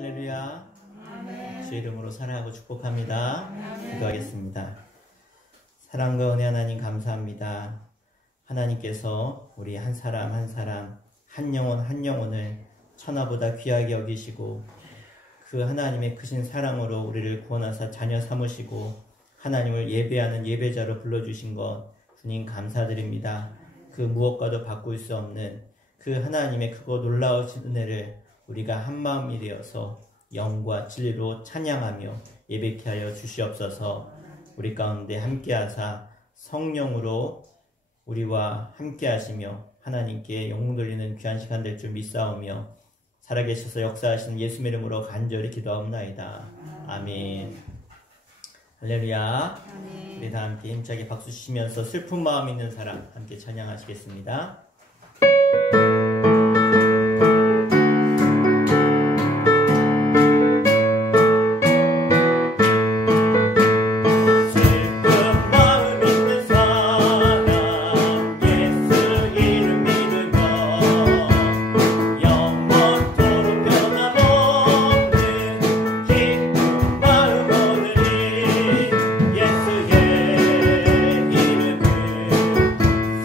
할렐루야. 아멘. 주의 이름으로 사랑하고 축복합니다. 기도하겠습니다. 사랑과 은혜 하나님 감사합니다. 하나님께서 우리 한 사람 한 사람 한 영혼 한 영혼을 천하보다 귀하게 여기시고 그 하나님의 크신 사랑으로 우리를 구원하사 자녀 삼으시고 하나님을 예배하는 예배자로 불러주신 것 주님 감사드립니다. 그 무엇과도 바꿀 수 없는 그 하나님의 크고 놀라우신 은혜를 우리가 한마음이 되어서 영과 진리로 찬양하며 예배케 하여 주시옵소서. 우리 가운데 함께하사 성령으로 우리와 함께하시며 하나님께 영광 돌리는 귀한 시간 될 줄 믿사오며 살아계셔서 역사하시는 예수의 이름으로 간절히 기도하옵나이다. 아멘. 할렐루야. 아멘. 우리 다 함께 힘차게 박수 치면서 슬픈 마음 있는 사람 함께 찬양하시겠습니다.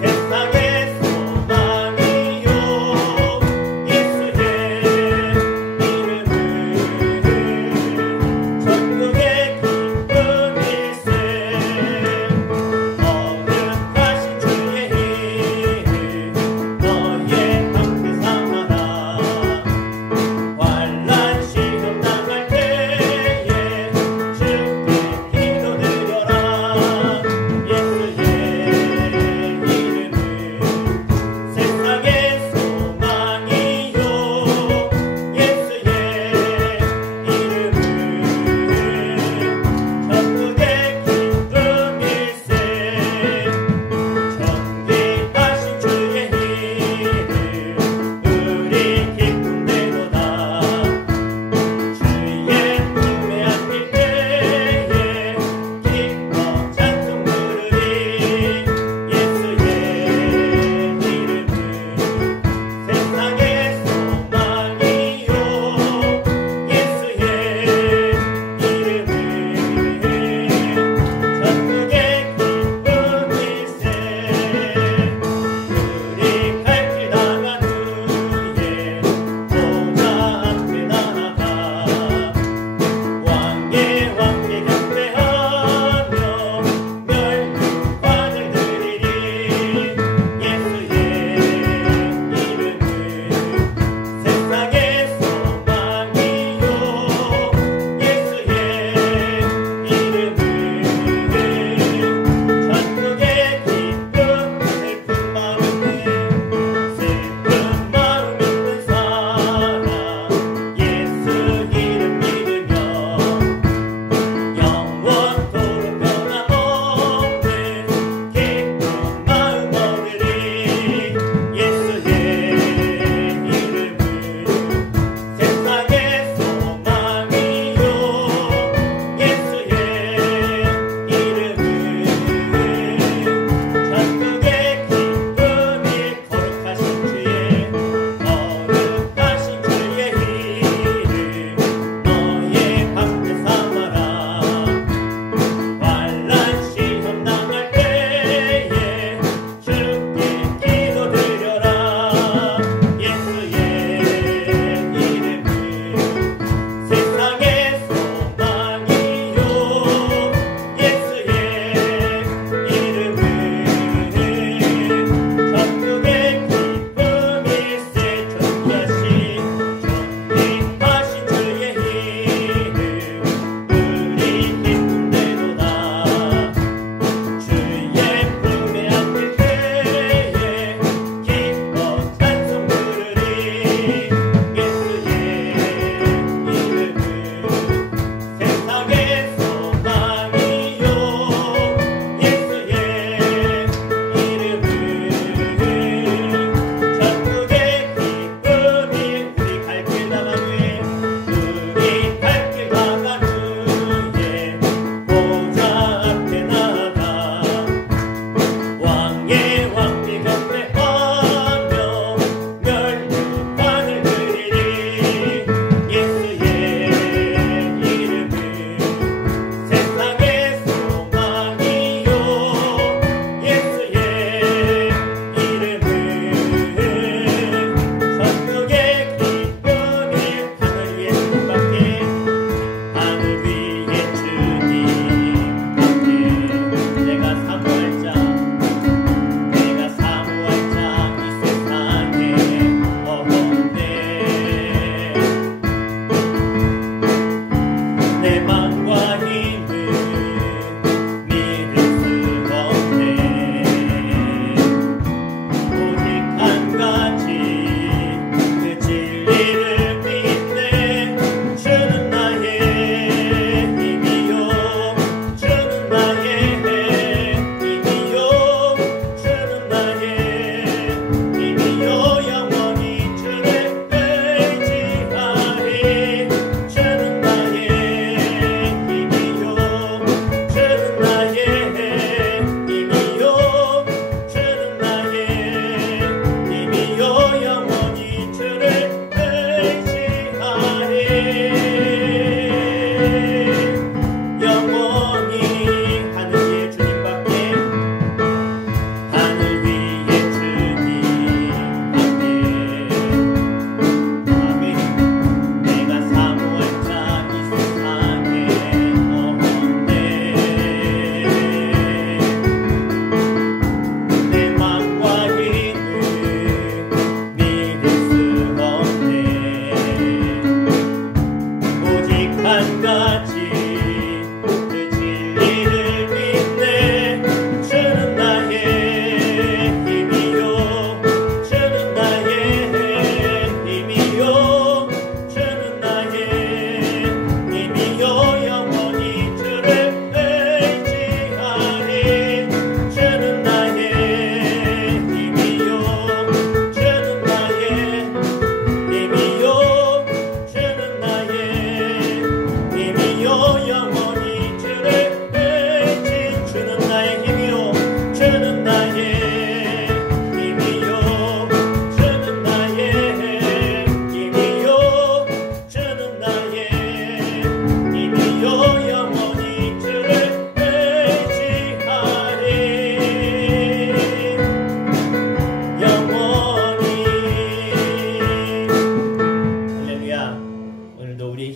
세상에서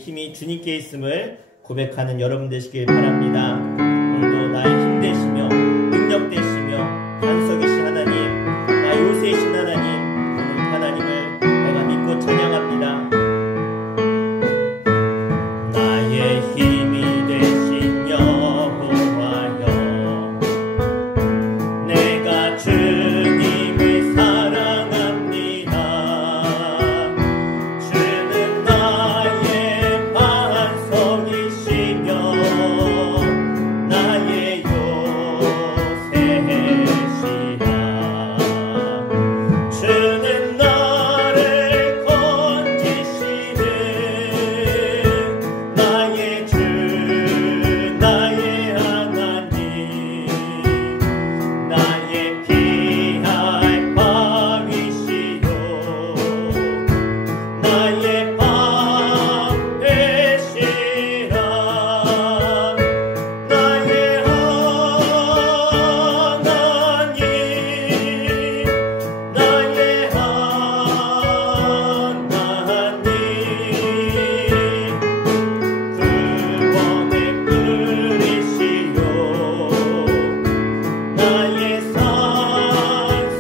힘이 주님께 있음을 고백하는 여러분 되시길 바랍니다. 오늘도 나의 힘 되시며 능력 되시며 반석이신 하나님, 나의 요새이신 하나님, 오늘 하나님을 내가 믿고 찬양합니다. 나의 힘이 되신 여호와여, 내가 주님을 사랑합니다. 주는 나의 반석이시며 나의 요새시라. 주는 나를 건지시는 나의 주, 나의 하나님, 나의 피할 바위시요 나의 방 되시라. 나의 하나님, 나의 하나님, 구원의 끓이시요 나의 산성이라.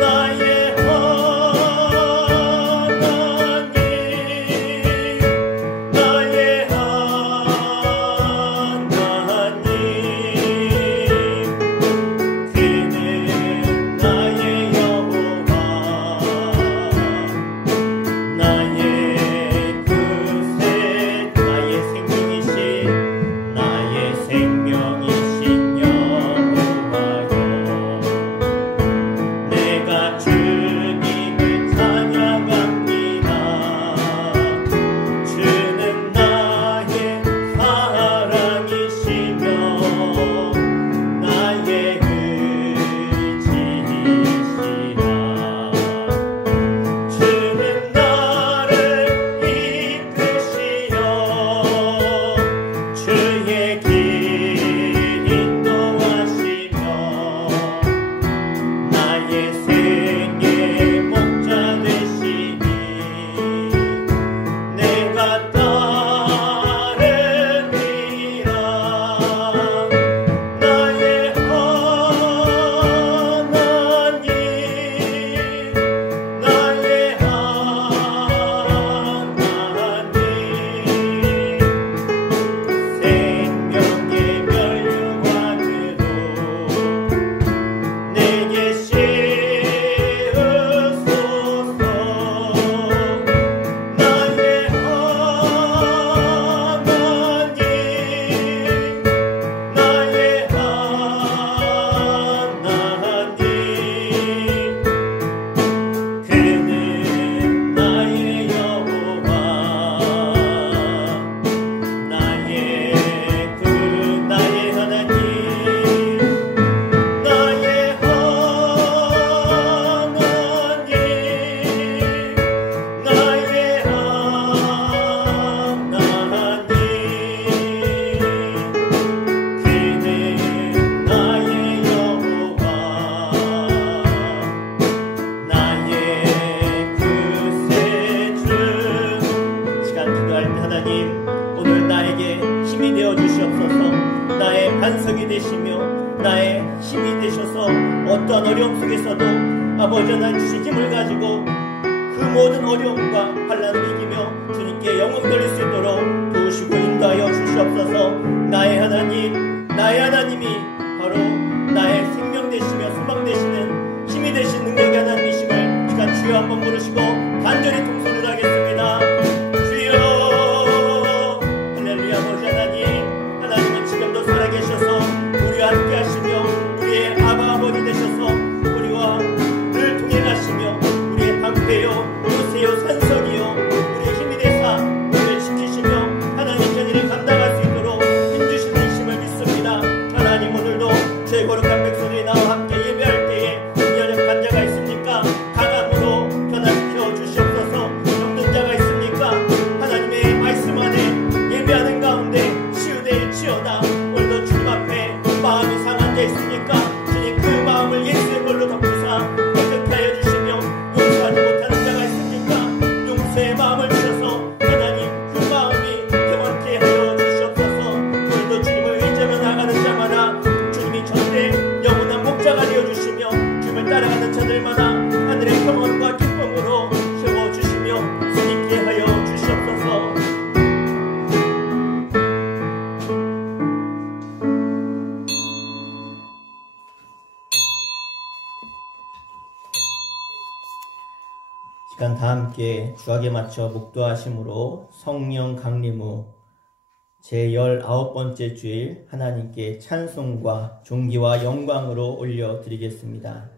나의 하나님, 나의 하나님, 그는 나의 여호와, 나의 구세, 나의 생명이신, 나의 생명이신 여호와여, 내가 주님을 찬양합니다. 주는 나의 사랑이시며 나의 의지시라. 주는 나를 이끄시어 주의 길 인도하시며 나의 생의 목자 되시니 내가 따르리라. 나의 하나님, 나의 하나님, 생명의 면류관으로 내게 씌우소서. 나의 하나님, 나의 하나님, 그는 나의 여호와, 나의 구, 나의 하나님, 나의 하나님, 나의 하나님, 그는 나의 여호와, 나의 구세주. 시간 기도할 때 하나님, 오늘 나에게 힘이 되어 주시옵소서. 나의 반석이 되시며 나의 힘이 되셔서 어떠한 어려움 속에서도 아버지 하나님 주신 힘을 가지고 그 모든 어려움과 환난을 이기며 주님께 영광 돌릴 수 있도록 도우시고 인도하여 주시옵소서. 나의 하나님, 나의 하나님이 바로 나의 생명 되시며 소망 되시는 힘이 되신 능력의 하나님이심을 시간 주여 한번 부르시고 간절히 통솔을 하겠습니다. 주여, 할렐루야. 아버지 하나님, 하나님은 지금도 살아계셔서 우리와 함께 하시며 우리의 아버지 되셔서 우리와 늘 동행하시며 우리의 방패요 요새요 산성이요 우리의 힘이 되사 우리를 지키시며 하나님 편의를 감당할 수 있도록 힘주시는 힘을 믿습니다. 하나님, 오늘도 죄 거룩한 백성들이 나와 함께 예배할 때에 연약한 자가 있습니까? 강함으로 변화시켜 주시옵소서. 병든 자가 있습니까? 하나님의 말씀 안에 예배하는 가운데 치유될지어다. 오늘도 주님 앞에 마음이 상한 자 있습니까? 주님, 그 마음을 예수의 볼로 덮으사 깨끗하여 주시며 용서하지 못하는 자가 있습니까? 시간 다 함께 주악에 맞춰 묵도하심으로 성령 강림 후 제19번째 주일 하나님께 찬송과 존귀와 영광으로 올려드리겠습니다.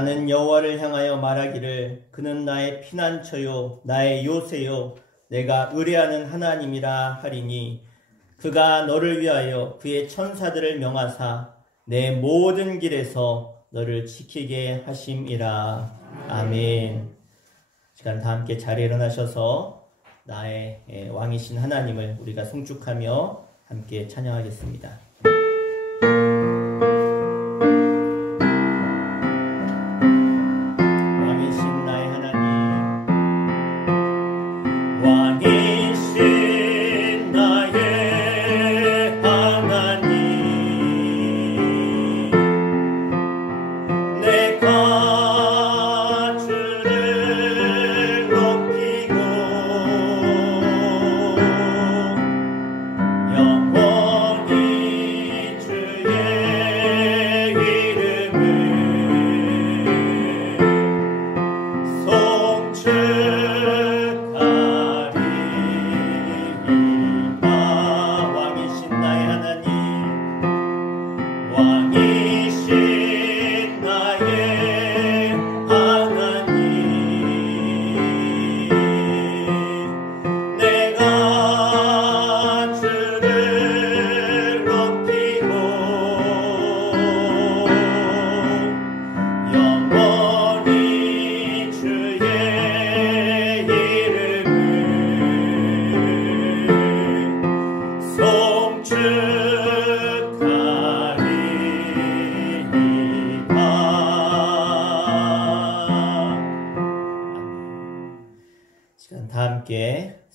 나는 여호와를 향하여 말하기를 그는 나의 피난처요 나의 요새요 내가 의뢰하는 하나님이라 하리니 그가 너를 위하여 그의 천사들을 명하사 내 모든 길에서 너를 지키게 하심이라. 아멘. 시간 다 함께 자리에 일어나셔서 나의 왕이신 하나님을 우리가 송축하며 함께 찬양하겠습니다.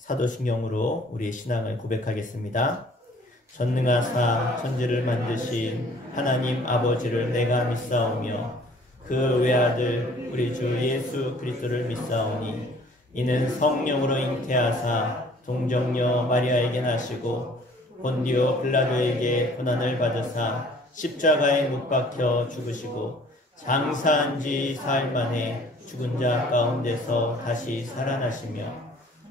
사도신경으로 우리의 신앙을 고백하겠습니다. 전능하사 천지를 만드신 하나님 아버지를 내가 믿사오며 그 외아들 우리 주 예수 그리스도를 믿사오니 이는 성령으로 잉태하사 동정녀 마리아에게 나시고 본디오 빌라도에게 고난을 받으사 십자가에 못 박혀 죽으시고 장사한 지 사흘 만에 죽은 자 가운데서 다시 살아나시며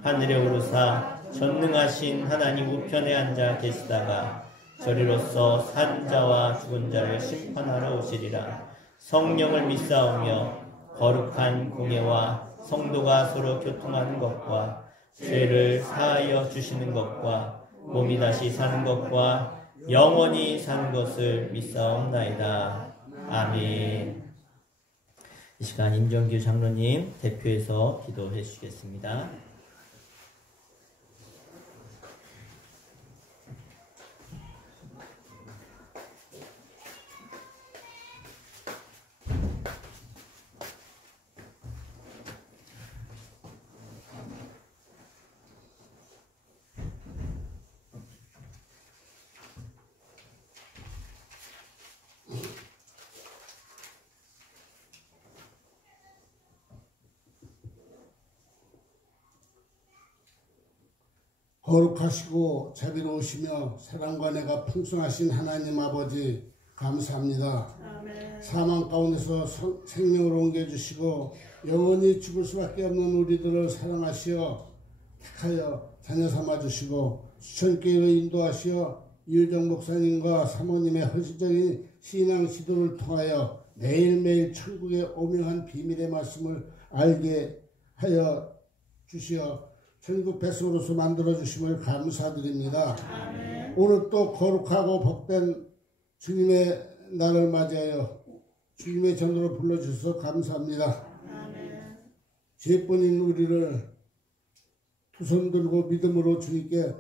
하늘에 오르사 전능하신 하나님 우편에 앉아 계시다가 저리로서 산 자와 죽은 자를 심판하러 오시리라. 성령을 믿사오며 거룩한 공예와 성도가 서로 교통하는 것과 죄를 사하여 주시는 것과 몸이 다시 사는 것과 영원히 사는 것을 믿사옵나이다. 아멘. 이 시간 임정규 장로님 대표해서 기도해 주시겠습니다. 거룩하시고 자비로우시며 사랑과 내가 풍성하신 하나님 아버지 감사합니다. 아멘. 사망 가운데서 생명을 옮겨주시고 영원히 죽을 수밖에 없는 우리들을 사랑하시어 택하여 자녀 삼아주시고 추천교회로 인도하시어 이유정 목사님과 사모님의 헌신적인 신앙 지도를 통하여 매일매일 천국의 오묘한 비밀의 말씀을 알게 하여 주시어 천국 백성으로서 만들어주심을 감사드립니다. 아멘. 오늘 또 거룩하고 복된 주님의 날을 맞이하여 주님의 전도로 불러주셔서 감사합니다. 아멘. 죄뿐인 우리를 두 손 들고 믿음으로 주님께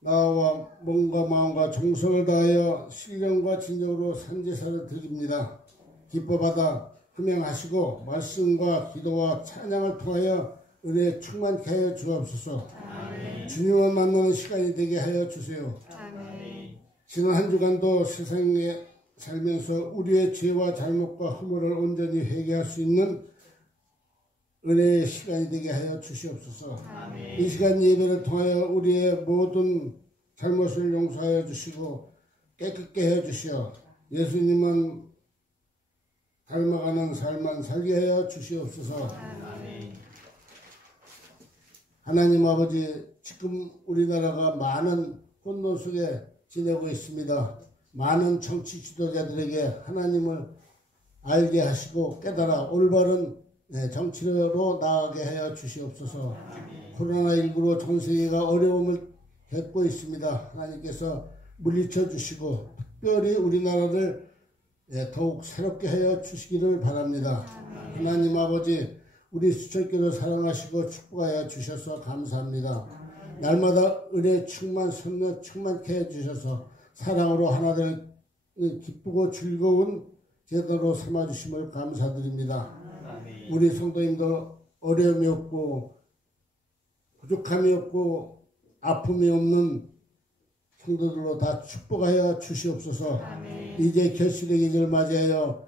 나와 몸과 마음과 정성을 다하여 신령과 진정으로 산제사를 드립니다. 기뻐받아 흠양하시고 말씀과 기도와 찬양을 통하여 은혜 충만케 하여 주옵소서. 아멘. 주님을 만나는 시간이 되게 하여 주세요. 아멘. 지난 한 주간도 세상에 살면서 우리의 죄와 잘못과 허물을 온전히 회개할 수 있는 은혜의 시간이 되게 하여 주시옵소서. 아멘. 이 시간 예배를 통하여 우리의 모든 잘못을 용서하여 주시고 깨끗게 해 주시어 예수님은 닮아가는 삶만 살게 하여 주시옵소서. 아멘. 하나님 아버지, 지금 우리나라가 많은 혼돈 속에 지내고 있습니다. 많은 정치 지도자들에게 하나님을 알게 하시고 깨달아 올바른 정치로 나아가게 하여 주시옵소서. 코로나19로 전 세계가 어려움을 겪고 있습니다. 하나님께서 물리쳐 주시고 특별히 우리나라를 더욱 새롭게 하여 주시기를 바랍니다. 하나님 아버지, 우리 수철교를 사랑하시고 축복하여 주셔서 감사합니다. 날마다 은혜 충만 성령 충만케 해주셔서 사랑으로 하나됨을 기쁘고 즐거운 제도로 삼아주심을 감사드립니다. 우리 성도님들 어려움이 없고 부족함이 없고 아픔이 없는 성도들로 다 축복하여 주시옵소서. 이제 결실의 계절을 맞이하여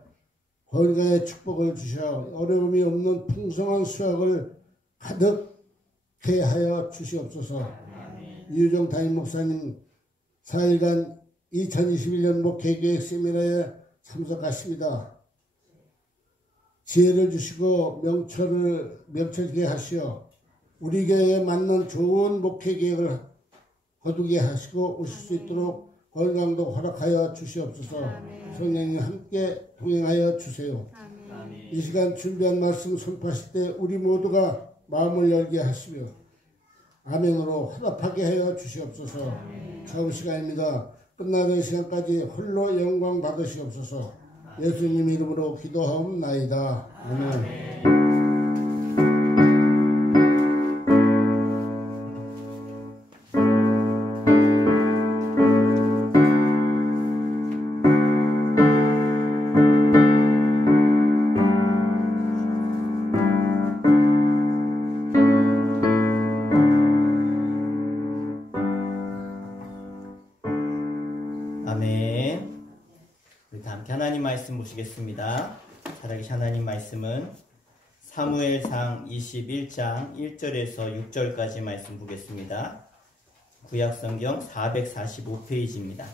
건강의 축복을 주셔 어려움이 없는 풍성한 수확을 가득케 하여 주시옵소서. 유정 담임 목사님 4일간 2021년 목회계획 세미나에 참석하십니다. 지혜를 주시고 명철게 하시어 우리 교회에 맞는 좋은 목회계획을 거두게 하시고 오실 수 있도록 건강도 허락하여 주시옵소서. 성령님 함께 동행하여 주세요. 아멘. 이 시간 준비한 말씀 선포하실 때 우리 모두가 마음을 열게 하시며 아멘으로 화답하게 하여 주시옵소서. 처음 시간입니다. 끝나는 시간까지 홀로 영광 받으시옵소서. 예수님 이름으로 기도하옵나이다. 아멘. 하나님 말씀 보시겠습니다. 살아계신 하나님 말씀은 사무엘상 21장 1절에서 6절까지 말씀 보겠습니다. 구약성경 445페이지입니다.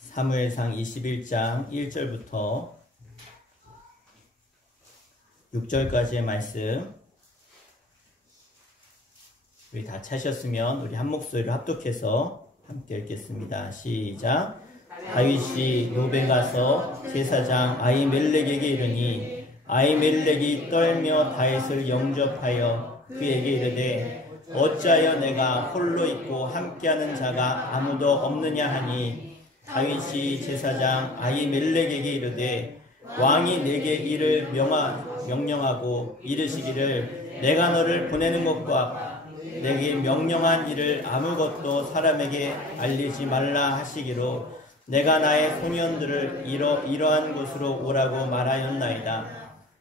사무엘상 21장 1절부터 6절까지의 말씀, 우리 다 차셨으면 우리 한 목소리로 합독해서 함께 읽겠습니다. 시작. 다윗이 노베 가서 제사장 아히멜렉에게 이르니 아히멜렉이 떨며 다윗을 영접하여 그에게 이르되 어찌하여 내가 홀로 있고 함께하는 자가 아무도 없느냐 하니 다윗이 제사장 아히멜렉에게 이르되 왕이 내게 이를 명령하고 이르시기를 내가 너를 보내는 것과 내게 명령한 일을 아무것도 사람에게 알리지 말라 하시기로 내가 나의 소년들을 이러한 곳으로 오라고 말하였나이다.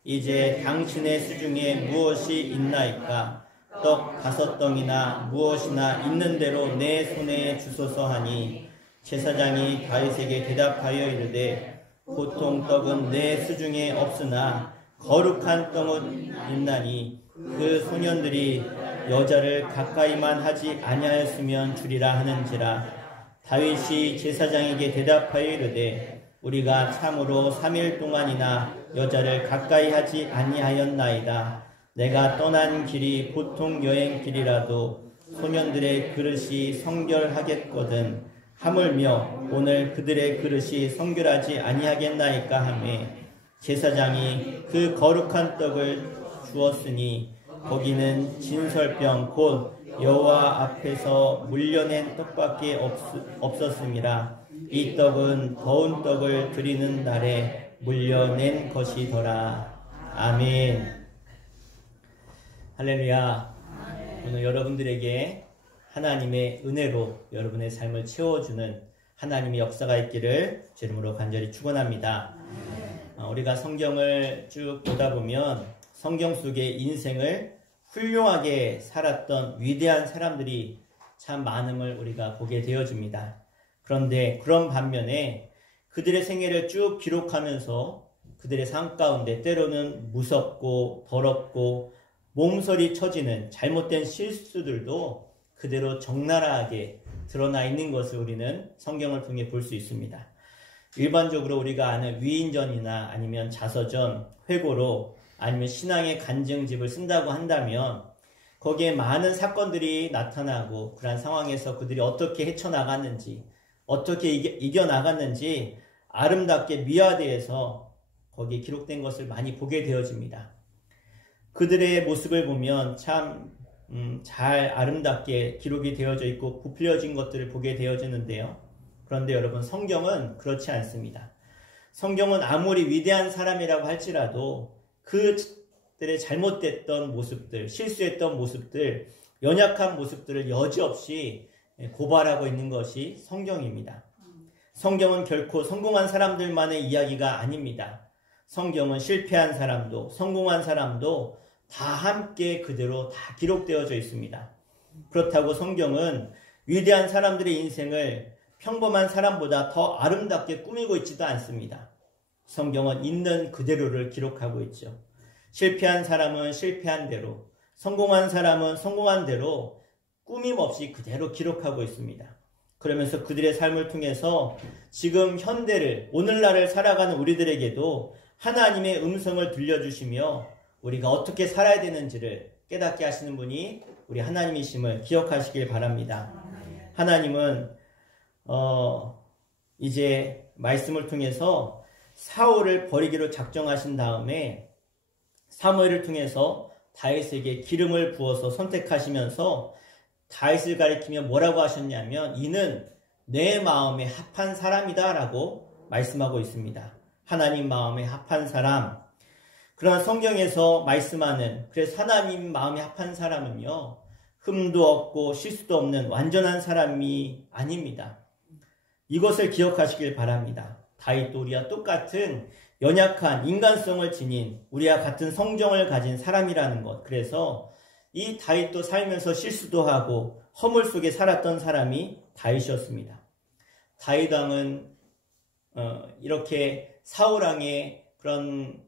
이제 당신의 수중에 무엇이 있나이까? 떡 5덩이나 무엇이나 있는 대로 내 손에 주소서 하니 제사장이 다윗에게 대답하여 이르되 보통 떡은 내 수중에 없으나 거룩한 떡은 있나니 그 소년들이 여자를 가까이만 하지 아니하였으면 주리라 하는지라. 다윗이 제사장에게 대답하여 이르되 우리가 참으로 3일 동안이나 여자를 가까이 하지 아니하였나이다. 내가 떠난 길이 보통 여행 길이라도 소년들의 그릇이 성결하겠거든 하물며 오늘 그들의 그릇이 성결하지 아니하겠나이까 하매 제사장이 그 거룩한 떡을 주었으니 거기는 진설병 곧 여호와 앞에서 물려낸 떡밖에 없었음이라. 이 떡은 더운 떡을 드리는 날에 물려낸 것이더라. 아멘. 할렐루야. 오늘 여러분들에게 하나님의 은혜로 여러분의 삶을 채워주는 하나님의 역사가 있기를 제 이름으로 간절히 축원합니다. 우리가 성경을 쭉 보다 보면 성경 속의 인생을 훌륭하게 살았던 위대한 사람들이 참 많음을 우리가 보게 되어집니다. 그런데 그런 반면에 그들의 생애를 쭉 기록하면서 그들의 삶 가운데 때로는 무섭고 더럽고 몸서리 쳐지는 잘못된 실수들도 그대로 적나라하게 드러나 있는 것을 우리는 성경을 통해 볼 수 있습니다. 일반적으로 우리가 아는 위인전이나 아니면 자서전, 회고록 아니면 신앙의 간증집을 쓴다고 한다면 거기에 많은 사건들이 나타나고 그러한 상황에서 그들이 어떻게 헤쳐나갔는지 어떻게 이겨나갔는지 아름답게 미화되어서 거기에 기록된 것을 많이 보게 되어집니다. 그들의 모습을 보면 참 잘 아름답게 기록이 되어져 있고 부풀려진 것들을 보게 되어지는데요. 그런데 여러분, 성경은 그렇지 않습니다. 성경은 아무리 위대한 사람이라고 할지라도 그들의 잘못됐던 모습들, 실수했던 모습들, 연약한 모습들을 여지없이 고발하고 있는 것이 성경입니다. 성경은 결코 성공한 사람들만의 이야기가 아닙니다. 성경은 실패한 사람도 성공한 사람도 다 함께 그대로 다 기록되어져 있습니다. 그렇다고 성경은 위대한 사람들의 인생을 평범한 사람보다 더 아름답게 꾸미고 있지도 않습니다. 성경은 있는 그대로를 기록하고 있죠. 실패한 사람은 실패한 대로, 성공한 사람은 성공한 대로 꾸밈없이 그대로 기록하고 있습니다. 그러면서 그들의 삶을 통해서 지금 현대를, 오늘날을 살아가는 우리들에게도 하나님의 음성을 들려주시며 우리가 어떻게 살아야 되는지를 깨닫게 하시는 분이 우리 하나님이심을 기억하시길 바랍니다. 하나님은 이제 말씀을 통해서 사울을 버리기로 작정하신 다음에 사무엘을 통해서 다윗에게 기름을 부어서 선택하시면서 다윗을 가리키며 뭐라고 하셨냐면 이는 내 마음에 합한 사람이다 라고 말씀하고 있습니다. 하나님 마음에 합한 사람. 그러나 성경에서 말씀하는, 그래서 하나님 마음에 합한 사람은요, 흠도 없고 실수도 없는 완전한 사람이 아닙니다. 이것을 기억하시길 바랍니다. 다윗도 우리와 똑같은 연약한 인간성을 지닌 우리와 같은 성정을 가진 사람이라는 것. 그래서 이 다윗도 살면서 실수도 하고 허물 속에 살았던 사람이 다윗이었습니다. 다윗 왕은 이렇게 사울 왕의 그런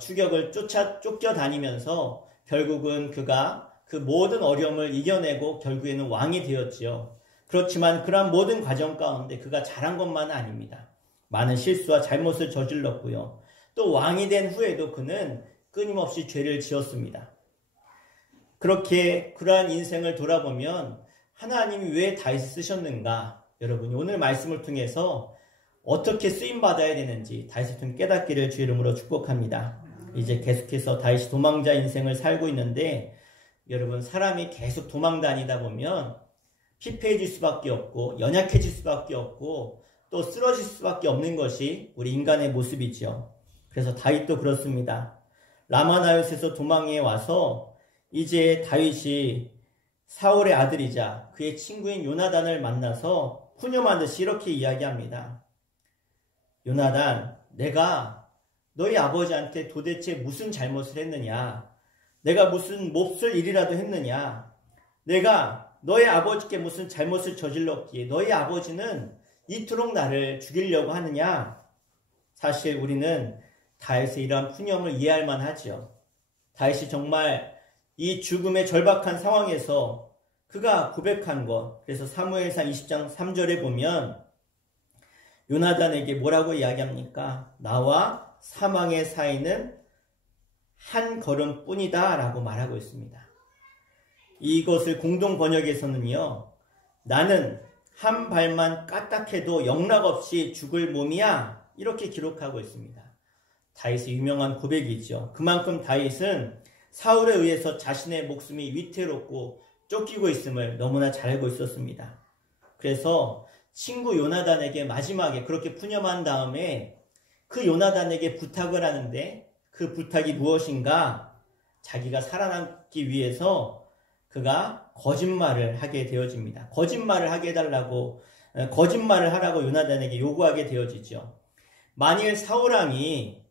추격을 쫓겨다니면서 결국은 그가 그 모든 어려움을 이겨내고 결국에는 왕이 되었지요. 그렇지만 그러한 모든 과정 가운데 그가 잘한 것만은 아닙니다. 많은 실수와 잘못을 저질렀고요. 또 왕이 된 후에도 그는 끊임없이 죄를 지었습니다. 그렇게 그러한 인생을 돌아보면 하나님이 왜 다윗을 쓰셨는가? 여러분이 오늘 말씀을 통해서 어떻게 쓰임받아야 되는지 다윗을 통해 깨닫기를 주 이름으로 축복합니다. 이제 계속해서 다윗이 도망자 인생을 살고 있는데 여러분, 사람이 계속 도망 다니다 보면 피폐해질 수밖에 없고 연약해질 수밖에 없고 또 쓰러질 수밖에 없는 것이 우리 인간의 모습이죠. 그래서 다윗도 그렇습니다. 라마나요스에서 도망해 와서 이제 다윗이 사울의 아들이자 그의 친구인 요나단을 만나서 푸념하듯이 이렇게 이야기합니다. 요나단, 내가 너희 아버지한테 도대체 무슨 잘못을 했느냐? 내가 무슨 몹쓸 일이라도 했느냐? 내가 너희 아버지께 무슨 잘못을 저질렀기에 너희 아버지는 이토록 나를 죽이려고 하느냐? 사실 우리는 다윗의 이러한 푸념을 이해할 만하죠. 다윗이 정말 이 죽음의 절박한 상황에서 그가 고백한 것, 그래서 사무엘상 20장 3절에 보면 요나단에게 뭐라고 이야기합니까? 나와 사망의 사이는 한 걸음뿐이다 라고 말하고 있습니다. 이것을 공동 번역에서는요, 나는 한 발만 까딱해도 영락없이 죽을 몸이야, 이렇게 기록하고 있습니다. 다윗의 유명한 고백이죠. 그만큼 다윗은 사울에 의해서 자신의 목숨이 위태롭고 쫓기고 있음을 너무나 잘 알고 있었습니다. 그래서 친구 요나단에게 마지막에 그렇게 푸념한 다음에 그 요나단에게 부탁을 하는데 그 부탁이 무엇인가? 자기가 살아남기 위해서 그가 거짓말을 하게 되어집니다. 거짓말을 하게 해달라고, 거짓말을 하라고 요나단에게 요구하게 되어지죠. 만일 사울왕이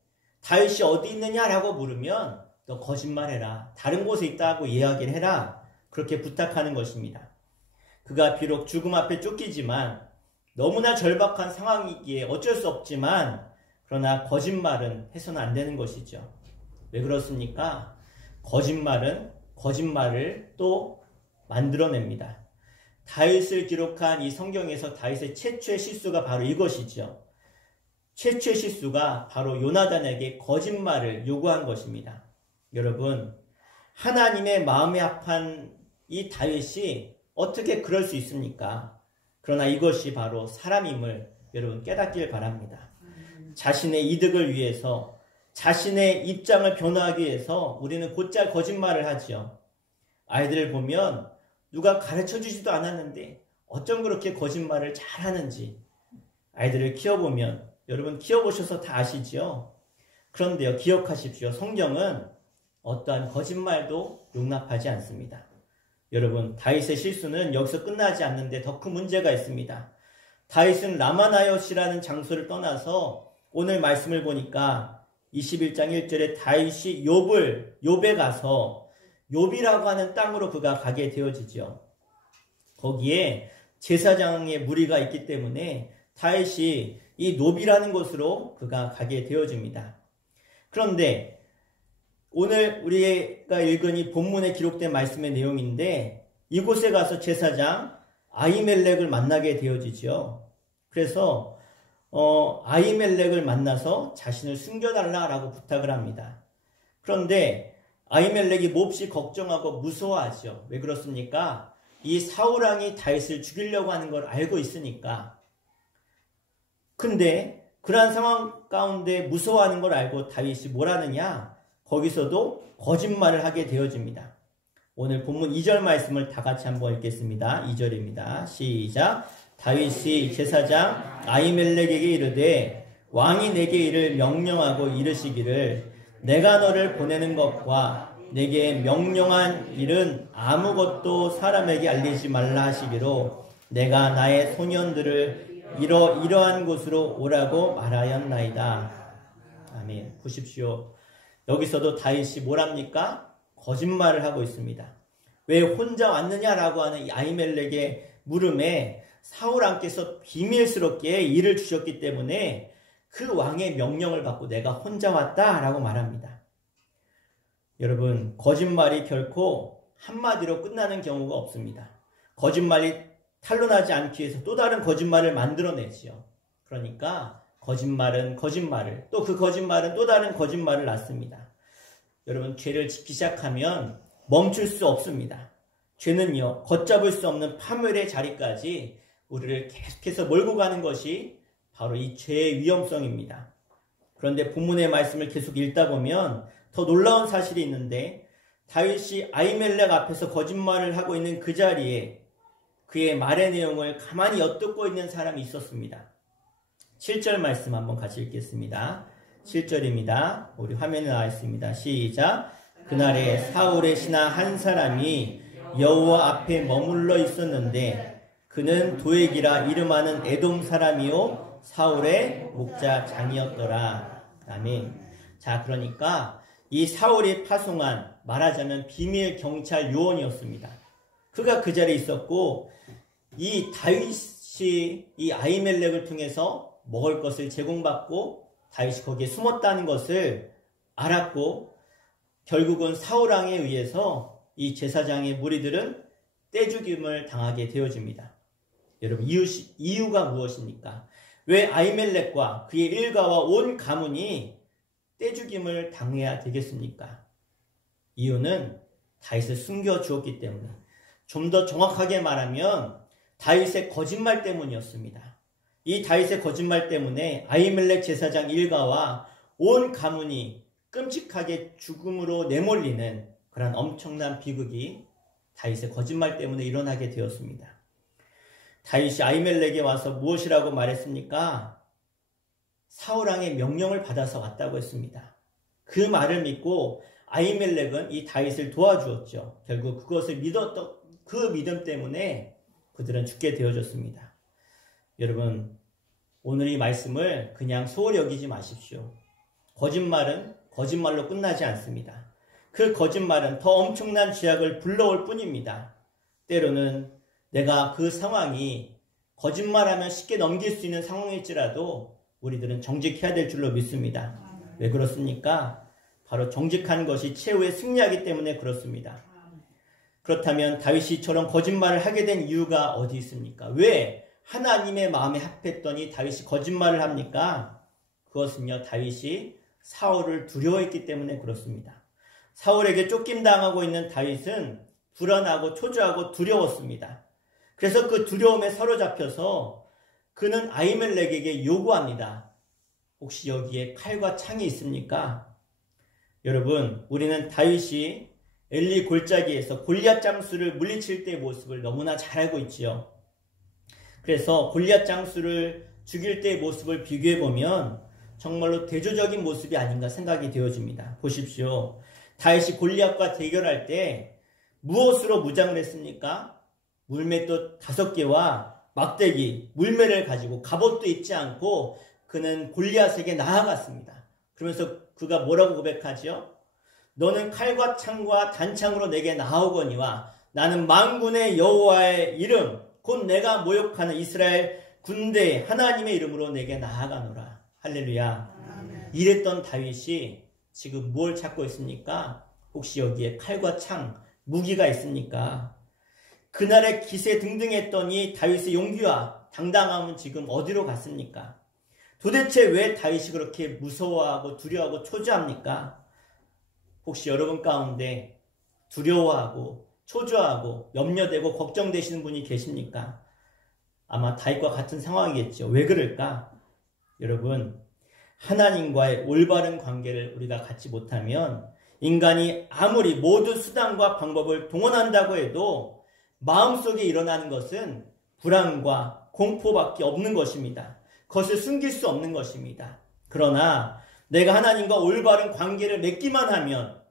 다윗이 어디 있느냐라고 물으면 너 거짓말해라. 다른 곳에 있다고 이야기를 해라. 그렇게 부탁하는 것입니다. 그가 비록 죽음 앞에 쫓기지만 너무나 절박한 상황이기에 어쩔 수 없지만 그러나 거짓말은 해서는 안 되는 것이죠. 왜 그렇습니까? 거짓말은 거짓말을 또 만들어냅니다. 다윗을 기록한 이 성경에서 다윗의 최초의 실수가 바로 이것이죠. 최초의 실수가 바로 요나단에게 거짓말을 요구한 것입니다. 여러분, 하나님의 마음에 합한 이 다윗이 어떻게 그럴 수 있습니까? 그러나 이것이 바로 사람임을 여러분 깨닫길 바랍니다. 자신의 이득을 위해서, 자신의 입장을 변화하기 위해서 우리는 곧잘 거짓말을 하지요. 아이들을 보면 누가 가르쳐 주지도 않았는데 어쩜 그렇게 거짓말을 잘하는지 아이들을 키워보면 여러분 키워보셔서 다 아시지요. 그런데요, 기억하십시오. 성경은 어떠한 거짓말도 용납하지 않습니다. 여러분, 다윗의 실수는 여기서 끝나지 않는데 더 큰 문제가 있습니다. 다윗은 라마나요시라는 장소를 떠나서 오늘 말씀을 보니까 21장 1절에 다윗이 욥에 가서 욥이라고 하는 땅으로 그가 가게 되어지죠. 거기에 제사장의 무리가 있기 때문에 다윗이 이 욥이라는 곳으로 그가 가게 되어집니다. 그런데 오늘 우리가 읽은 이 본문에 기록된 말씀의 내용인데 이곳에 가서 제사장 아히멜렉을 만나게 되어지죠. 그래서 아히멜렉을 만나서 자신을 숨겨달라라고 부탁을 합니다. 그런데 아히멜렉이 몹시 걱정하고 무서워하죠. 왜 그렇습니까? 이 사울왕이 다윗을 죽이려고 하는 걸 알고 있으니까. 근데 그러한 상황 가운데 무서워하는 걸 알고 다윗이 뭘 하느냐? 거기서도 거짓말을 하게 되어집니다. 오늘 본문 2절 말씀을 다 같이 한번 읽겠습니다. 2절입니다. 시작. 다윗이 제사장 아히멜렉에게 이르되 왕이 내게 이를 명령하고 이르시기를 내가 너를 보내는 것과 내게 명령한 일은 아무것도 사람에게 알리지 말라 하시기로 내가 나의 소년들을 이러한 곳으로 오라고 말하였나이다. 아멘. 보십시오. 여기서도 다윗이 뭘 합니까? 거짓말을 하고 있습니다. 왜 혼자 왔느냐라고 하는 이 아히멜렉의 물음에 사울왕께서 비밀스럽게 일을 주셨기 때문에 그 왕의 명령을 받고 내가 혼자 왔다라고 말합니다. 여러분, 거짓말이 결코 한마디로 끝나는 경우가 없습니다. 거짓말이 탄로나지 않기 위해서 또 다른 거짓말을 만들어내지요. 그러니까 거짓말은 거짓말을, 또 그 거짓말은 또 다른 거짓말을 낳습니다. 여러분, 죄를 짓기 시작하면 멈출 수 없습니다. 죄는요, 걷잡을 수 없는 파멸의 자리까지 우리를 계속해서 몰고 가는 것이 바로 이 죄의 위험성입니다. 그런데 본문의 말씀을 계속 읽다 보면 더 놀라운 사실이 있는데 다윗이 아히멜렉 앞에서 거짓말을 하고 있는 그 자리에 그의 말의 내용을 가만히 엿듣고 있는 사람이 있었습니다. 7절 말씀 한번 같이 읽겠습니다. 7절입니다. 우리 화면에 나와 있습니다. 시작. 그날에 사울의 신하 한 사람이 여호와 앞에 머물러 있었는데 그는 도액이라 이름하는 에돔 사람이요 사울의 목자장이었더라. 아멘. 자, 그러니까 이 사울이 파송한 말하자면 비밀 경찰 요원이었습니다. 그가 그 자리에 있었고 이 다윗이 이 아히멜렉을 통해서 먹을 것을 제공받고 다윗이 거기에 숨었다는 것을 알았고 결국은 사울왕에 의해서 이 제사장의 무리들은 떼죽임을 당하게 되어집니다. 여러분, 이유가 무엇입니까? 왜 아히멜렉과 그의 일가와 온 가문이 떼죽임을 당해야 되겠습니까? 이유는 다윗을 숨겨주었기 때문에, 좀 더 정확하게 말하면 다윗의 거짓말 때문이었습니다. 이 다윗의 거짓말 때문에 아히멜렉 제사장 일가와 온 가문이 끔찍하게 죽음으로 내몰리는 그런 엄청난 비극이 다윗의 거짓말 때문에 일어나게 되었습니다. 다윗이 아히멜렉에 와서 무엇이라고 말했습니까? 사울왕의 명령을 받아서 왔다고 했습니다. 그 말을 믿고 아히멜렉은 이 다윗을 도와주었죠. 결국 그것을 믿었던 그 믿음 때문에 그들은 죽게 되어졌습니다. 여러분, 오늘 이 말씀을 그냥 소홀히 여기지 마십시오. 거짓말은 거짓말로 끝나지 않습니다. 그 거짓말은 더 엄청난 죄악을 불러올 뿐입니다. 때로는 내가 그 상황이 거짓말하면 쉽게 넘길 수 있는 상황일지라도 우리들은 정직해야 될 줄로 믿습니다. 왜 그렇습니까? 바로 정직한 것이 최후의 승리하기 때문에 그렇습니다. 그렇다면 다윗이 저런 거짓말을 하게 된 이유가 어디 있습니까? 왜 하나님의 마음에 합했더니 다윗이 거짓말을 합니까? 그것은요, 다윗이 사울을 두려워했기 때문에 그렇습니다. 사울에게 쫓김당하고 있는 다윗은 불안하고 초조하고 두려웠습니다. 그래서 그 두려움에 사로잡혀서 그는 아히멜렉에게 요구합니다. 혹시 여기에 칼과 창이 있습니까? 여러분, 우리는 다윗이 엘리 골짜기에서 골리앗 장수를 물리칠 때의 모습을 너무나 잘 알고 있지요. 그래서 골리앗 장수를 죽일 때의 모습을 비교해보면 정말로 대조적인 모습이 아닌가 생각이 되어집니다. 보십시오. 다윗이 골리앗과 대결할 때 무엇으로 무장을 했습니까? 물맷돌 5개와 막대기, 물매를 가지고 갑옷도 입지 않고 그는 골리앗에게 나아갔습니다. 그러면서 그가 뭐라고 고백하지요? 너는 칼과 창과 단창으로 내게 나아오거니와 나는 만군의 여호와의 이름 곧 내가 모욕하는 이스라엘 군대 하나님의 이름으로 내게 나아가노라. 할렐루야. 아멘. 이랬던 다윗이 지금 뭘 찾고 있습니까? 혹시 여기에 칼과 창, 무기가 있습니까? 그날의 기세 등등했더니 다윗의 용기와 당당함은 지금 어디로 갔습니까? 도대체 왜 다윗이 그렇게 무서워하고 두려워하고 초조합니까? 혹시 여러분 가운데 두려워하고 초조하고 염려되고 걱정되시는 분이 계십니까? 아마 다윗과 같은 상황이겠죠. 왜 그럴까? 여러분, 하나님과의 올바른 관계를 우리가 갖지 못하면 인간이 아무리 모든 수단과 방법을 동원한다고 해도 마음속에 일어나는 것은 불안과 공포밖에 없는 것입니다. 그것을 숨길 수 없는 것입니다. 그러나 내가 하나님과 올바른 관계를 맺기만 하면,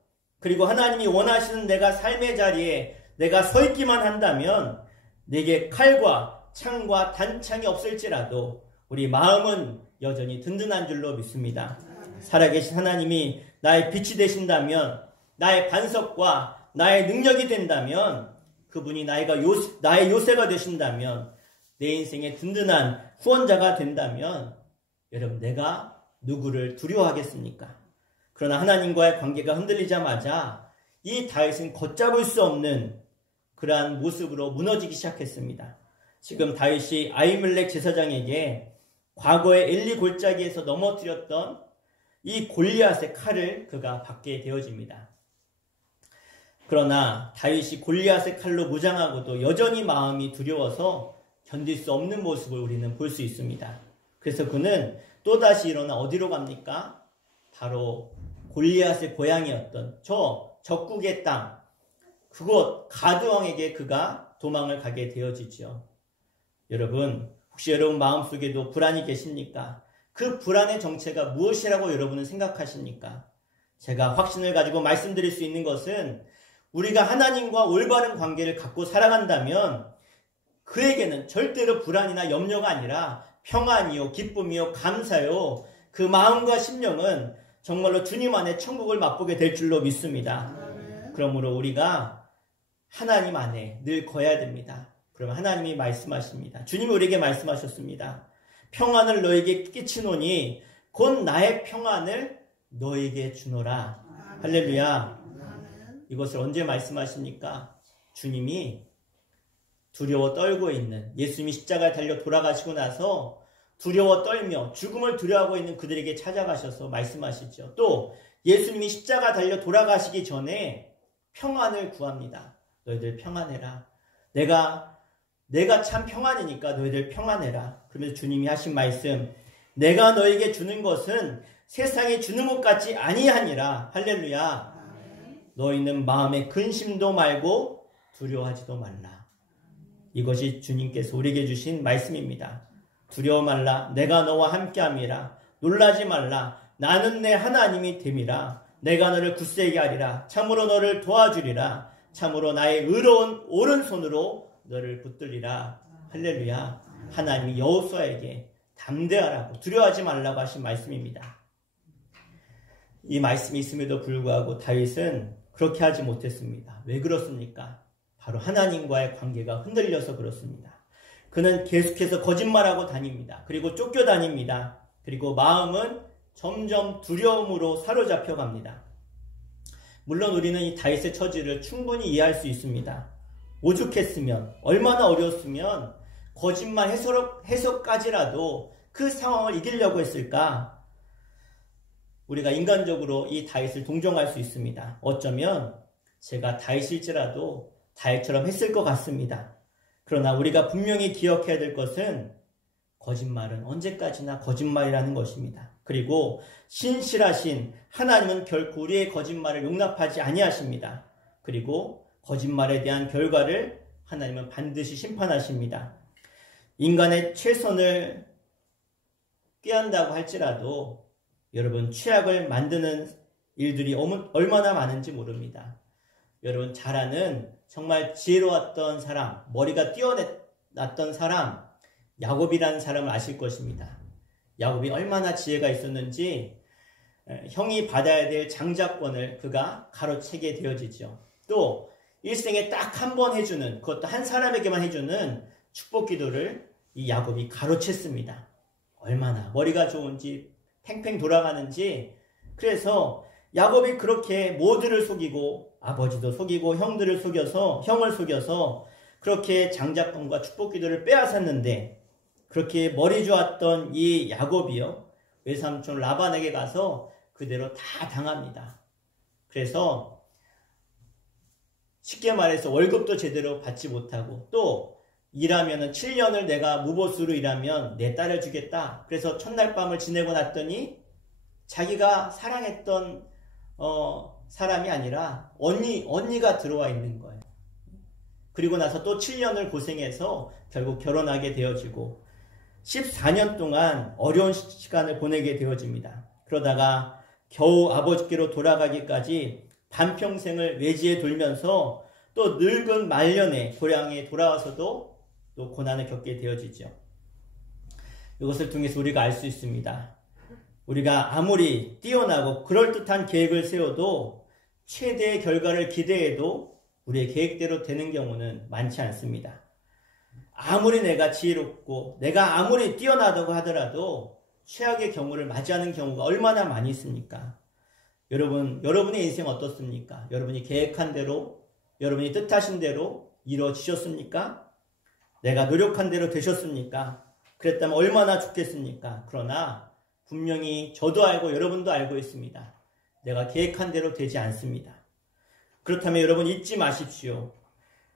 그리고 하나님이 원하시는 내가 삶의 자리에 내가 서 있기만 한다면 내게 칼과 창과 단창이 없을지라도 우리 마음은 여전히 든든한 줄로 믿습니다. 살아계신 하나님이 나의 빛이 되신다면, 나의 반석과 나의 능력이 된다면, 그분이 나의 요새가 되신다면, 내 인생의 든든한 후원자가 된다면 여러분, 내가 누구를 두려워하겠습니까? 그러나 하나님과의 관계가 흔들리자마자 이 다윗은 걷잡을 수 없는 그러한 모습으로 무너지기 시작했습니다. 지금 다윗이 아히멜렉 제사장에게 과거에 엘리 골짜기에서 넘어뜨렸던 이 골리앗의 칼을 그가 받게 되어집니다. 그러나 다윗이 골리앗의 칼로 무장하고도 여전히 마음이 두려워서 견딜 수 없는 모습을 우리는 볼 수 있습니다. 그래서 그는 또다시 일어나 어디로 갑니까? 바로 골리앗의 고향이었던 저 적국의 땅, 그곳 가드왕에게 그가 도망을 가게 되어지죠. 여러분, 혹시 여러분 마음속에도 불안이 계십니까? 그 불안의 정체가 무엇이라고 여러분은 생각하십니까? 제가 확신을 가지고 말씀드릴 수 있는 것은 우리가 하나님과 올바른 관계를 갖고 살아간다면 그에게는 절대로 불안이나 염려가 아니라 평안이요, 기쁨이요, 감사요, 그 마음과 심령은 정말로 주님 안에 천국을 맛보게 될 줄로 믿습니다. 그러므로 우리가 하나님 안에 늘 거해야 됩니다. 그러면 하나님이 말씀하십니다. 주님이 우리에게 말씀하셨습니다. 평안을 너에게 끼치노니 곧 나의 평안을 너에게 주노라. 할렐루야. 이것을 언제 말씀하십니까? 주님이 두려워 떨고 있는, 예수님이 십자가에 달려 돌아가시고 나서 두려워 떨며 죽음을 두려워하고 있는 그들에게 찾아가셔서 말씀하시죠. 또 예수님이 십자가 달려 돌아가시기 전에 평안을 구합니다. 너희들 평안해라. 내가 참 평안이니까 너희들 평안해라. 그러면서 주님이 하신 말씀, 내가 너에게 주는 것은 세상이 주는 것 같지 아니하니라. 할렐루야. 너희는 마음에 근심도 말고 두려워하지도 말라. 이것이 주님께서 우리에게 주신 말씀입니다. 두려워 말라. 내가 너와 함께함이라. 놀라지 말라. 나는 내 하나님이 됨이라. 내가 너를 굳세게 하리라. 참으로 너를 도와주리라. 참으로 나의 의로운 오른손으로 너를 붙들리라. 할렐루야. 하나님이 여호수아에게 담대하라고, 두려워하지 말라고 하신 말씀입니다. 이 말씀이 있음에도 불구하고 다윗은 그렇게 하지 못했습니다. 왜 그렇습니까? 바로 하나님과의 관계가 흔들려서 그렇습니다. 그는 계속해서 거짓말하고 다닙니다. 그리고 쫓겨다닙니다. 그리고 마음은 점점 두려움으로 사로잡혀 갑니다. 물론 우리는 이 다윗의 처지를 충분히 이해할 수 있습니다. 오죽했으면, 얼마나 어려웠으면 거짓말 해석까지라도 그 상황을 이기려고 했을까? 우리가 인간적으로 이 다윗을 동정할 수 있습니다. 어쩌면 제가 다윗일지라도 다윗처럼 했을 것 같습니다. 그러나 우리가 분명히 기억해야 될 것은 거짓말은 언제까지나 거짓말이라는 것입니다. 그리고 신실하신 하나님은 결코 우리의 거짓말을 용납하지 아니하십니다. 그리고 거짓말에 대한 결과를 하나님은 반드시 심판하십니다. 인간의 최선을 꾀한다고 할지라도 여러분 최악을 만드는 일들이 얼마나 많은지 모릅니다. 여러분 잘 아는 정말 지혜로웠던 사람, 머리가 뛰어났던 사람, 야곱이라는 사람을 아실 것입니다. 야곱이 얼마나 지혜가 있었는지 형이 받아야 될 장자권을 그가 가로채게 되어지죠. 또 일생에 딱 한 번 해주는, 그것도 한 사람에게만 해주는 축복 기도를 이 야곱이 가로챘습니다. 얼마나 머리가 좋은지 팽팽 돌아가는지. 그래서 야곱이 그렇게 모두를 속이고 아버지도 속이고 형을 속여서 그렇게 장자권과 축복 기도를 빼앗았는데, 그렇게 머리 좋았던 이 야곱이요, 외삼촌 라반에게 가서 그대로 다 당합니다. 그래서 쉽게 말해서 월급도 제대로 받지 못하고, 또 일하면은 7년을 내가 무보수로 일하면 내 딸을 주겠다. 그래서 첫날 밤을 지내고 났더니 자기가 사랑했던 사람이 아니라 언니가 들어와 있는 거예요. 그리고 나서 또 7년을 고생해서 결국 결혼하게 되어지고 14년 동안 어려운 시간을 보내게 되어집니다. 그러다가 겨우 아버지께로 돌아가기까지 반평생을 외지에 돌면서 또 늙은 말년에 고향에 돌아와서도 또 고난을 겪게 되어지죠. 이것을 통해서 우리가 알 수 있습니다. 우리가 아무리 뛰어나고 그럴듯한 계획을 세워도 최대의 결과를 기대해도 우리의 계획대로 되는 경우는 많지 않습니다. 아무리 내가 지혜롭고 내가 아무리 뛰어나다고 하더라도 최악의 경우를 맞이하는 경우가 얼마나 많이 있습니까? 여러분의 인생 어떻습니까? 여러분이 계획한 대로, 여러분이 뜻하신 대로 이루어지셨습니까? 내가 노력한 대로 되셨습니까? 그랬다면 얼마나 좋겠습니까? 그러나 분명히 저도 알고 여러분도 알고 있습니다. 내가 계획한 대로 되지 않습니다. 그렇다면 여러분 잊지 마십시오.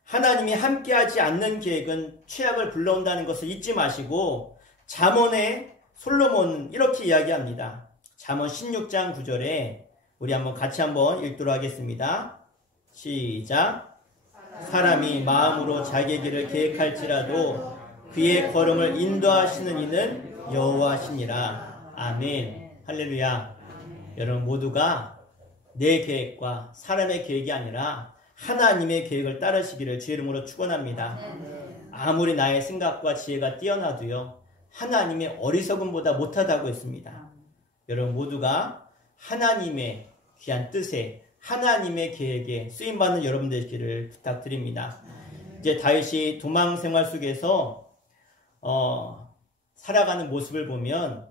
하나님이 함께하지 않는 계획은 최악을 불러온다는 것을 잊지 마시고, 잠언의 솔로몬은 이렇게 이야기합니다. 잠언 16장 9절에 우리 같이 한번 읽도록 하겠습니다. 시작. 사람이 마음으로 자기의 길을 계획할지라도 그의 걸음을 인도하시는 이는 여호와시니라. 아멘. 할렐루야. 여러분 모두가 내 계획과 사람의 계획이 아니라 하나님의 계획을 따르시기를 주의 이름으로 축원합니다. 아무리 나의 생각과 지혜가 뛰어나도요, 하나님의 어리석음보다 못하다고 했습니다. 여러분 모두가 하나님의 귀한 뜻에, 하나님의 계획에 쓰임받는 여러분 되시기를 부탁드립니다. 이제 다윗이 도망 생활 속에서 살아가는 모습을 보면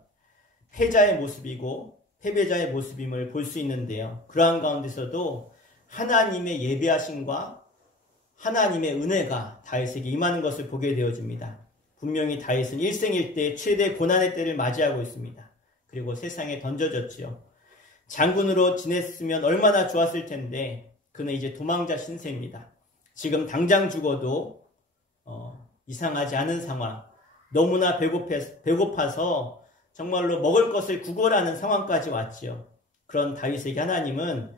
패자의 모습이고 패배자의 모습임을 볼 수 있는데요. 그러한 가운데서도 하나님의 예배하심과 하나님의 은혜가 다윗에게 임하는 것을 보게 되어집니다. 분명히 다윗은 일생일대 최대 고난의 때를 맞이하고 있습니다. 그리고 세상에 던져졌지요. 장군으로 지냈으면 얼마나 좋았을 텐데 그는 이제 도망자 신세입니다. 지금 당장 죽어도 이상하지 않은 상황, 너무나 배고파서 정말로 먹을 것을 구걸하는 상황까지 왔지요. 그런 다윗에게 하나님은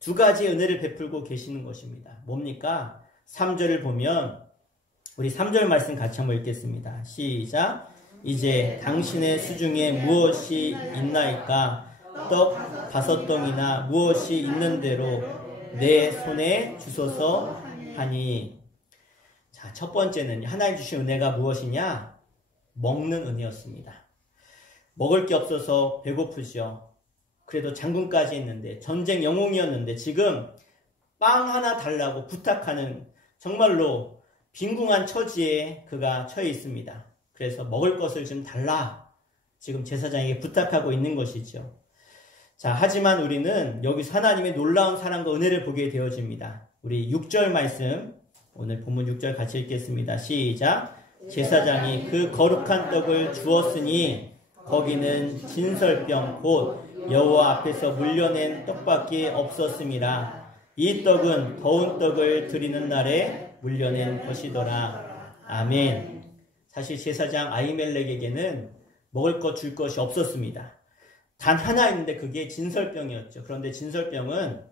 두 가지의 은혜를 베풀고 계시는 것입니다. 뭡니까? 3절을 보면 우리 3절 말씀 같이 한번 읽겠습니다. 시작. 이제 당신의 수중에 무엇이 있나이까? 떡 5덩이나 무엇이 있는 대로 내 손에 주소서 하니. 자, 첫 번째는 하나님 주신 은혜가 무엇이냐? 먹는 은혜였습니다. 먹을 게 없어서 배고프죠. 그래도 장군까지 했는데, 전쟁 영웅이었는데 지금 빵 하나 달라고 부탁하는 정말로 빈궁한 처지에 그가 처해 있습니다. 그래서 먹을 것을 좀 달라 지금 제사장에게 부탁하고 있는 것이죠. 자, 하지만 우리는 여기서 하나님의 놀라운 사랑과 은혜를 보게 되어집니다. 우리 6절 말씀, 오늘 본문 6절 같이 읽겠습니다. 시작. 제사장이 그 거룩한 떡을 주었으니 거기는 진설병 곧 여호와 앞에서 물려낸 떡밖에 없었음이라. 이 떡은 더운 떡을 드리는 날에 물려낸 것이더라. 아멘. 사실 제사장 아히멜렉에게는 먹을 것 줄 것이 없었습니다. 단 하나 있는데 그게 진설병이었죠. 그런데 진설병은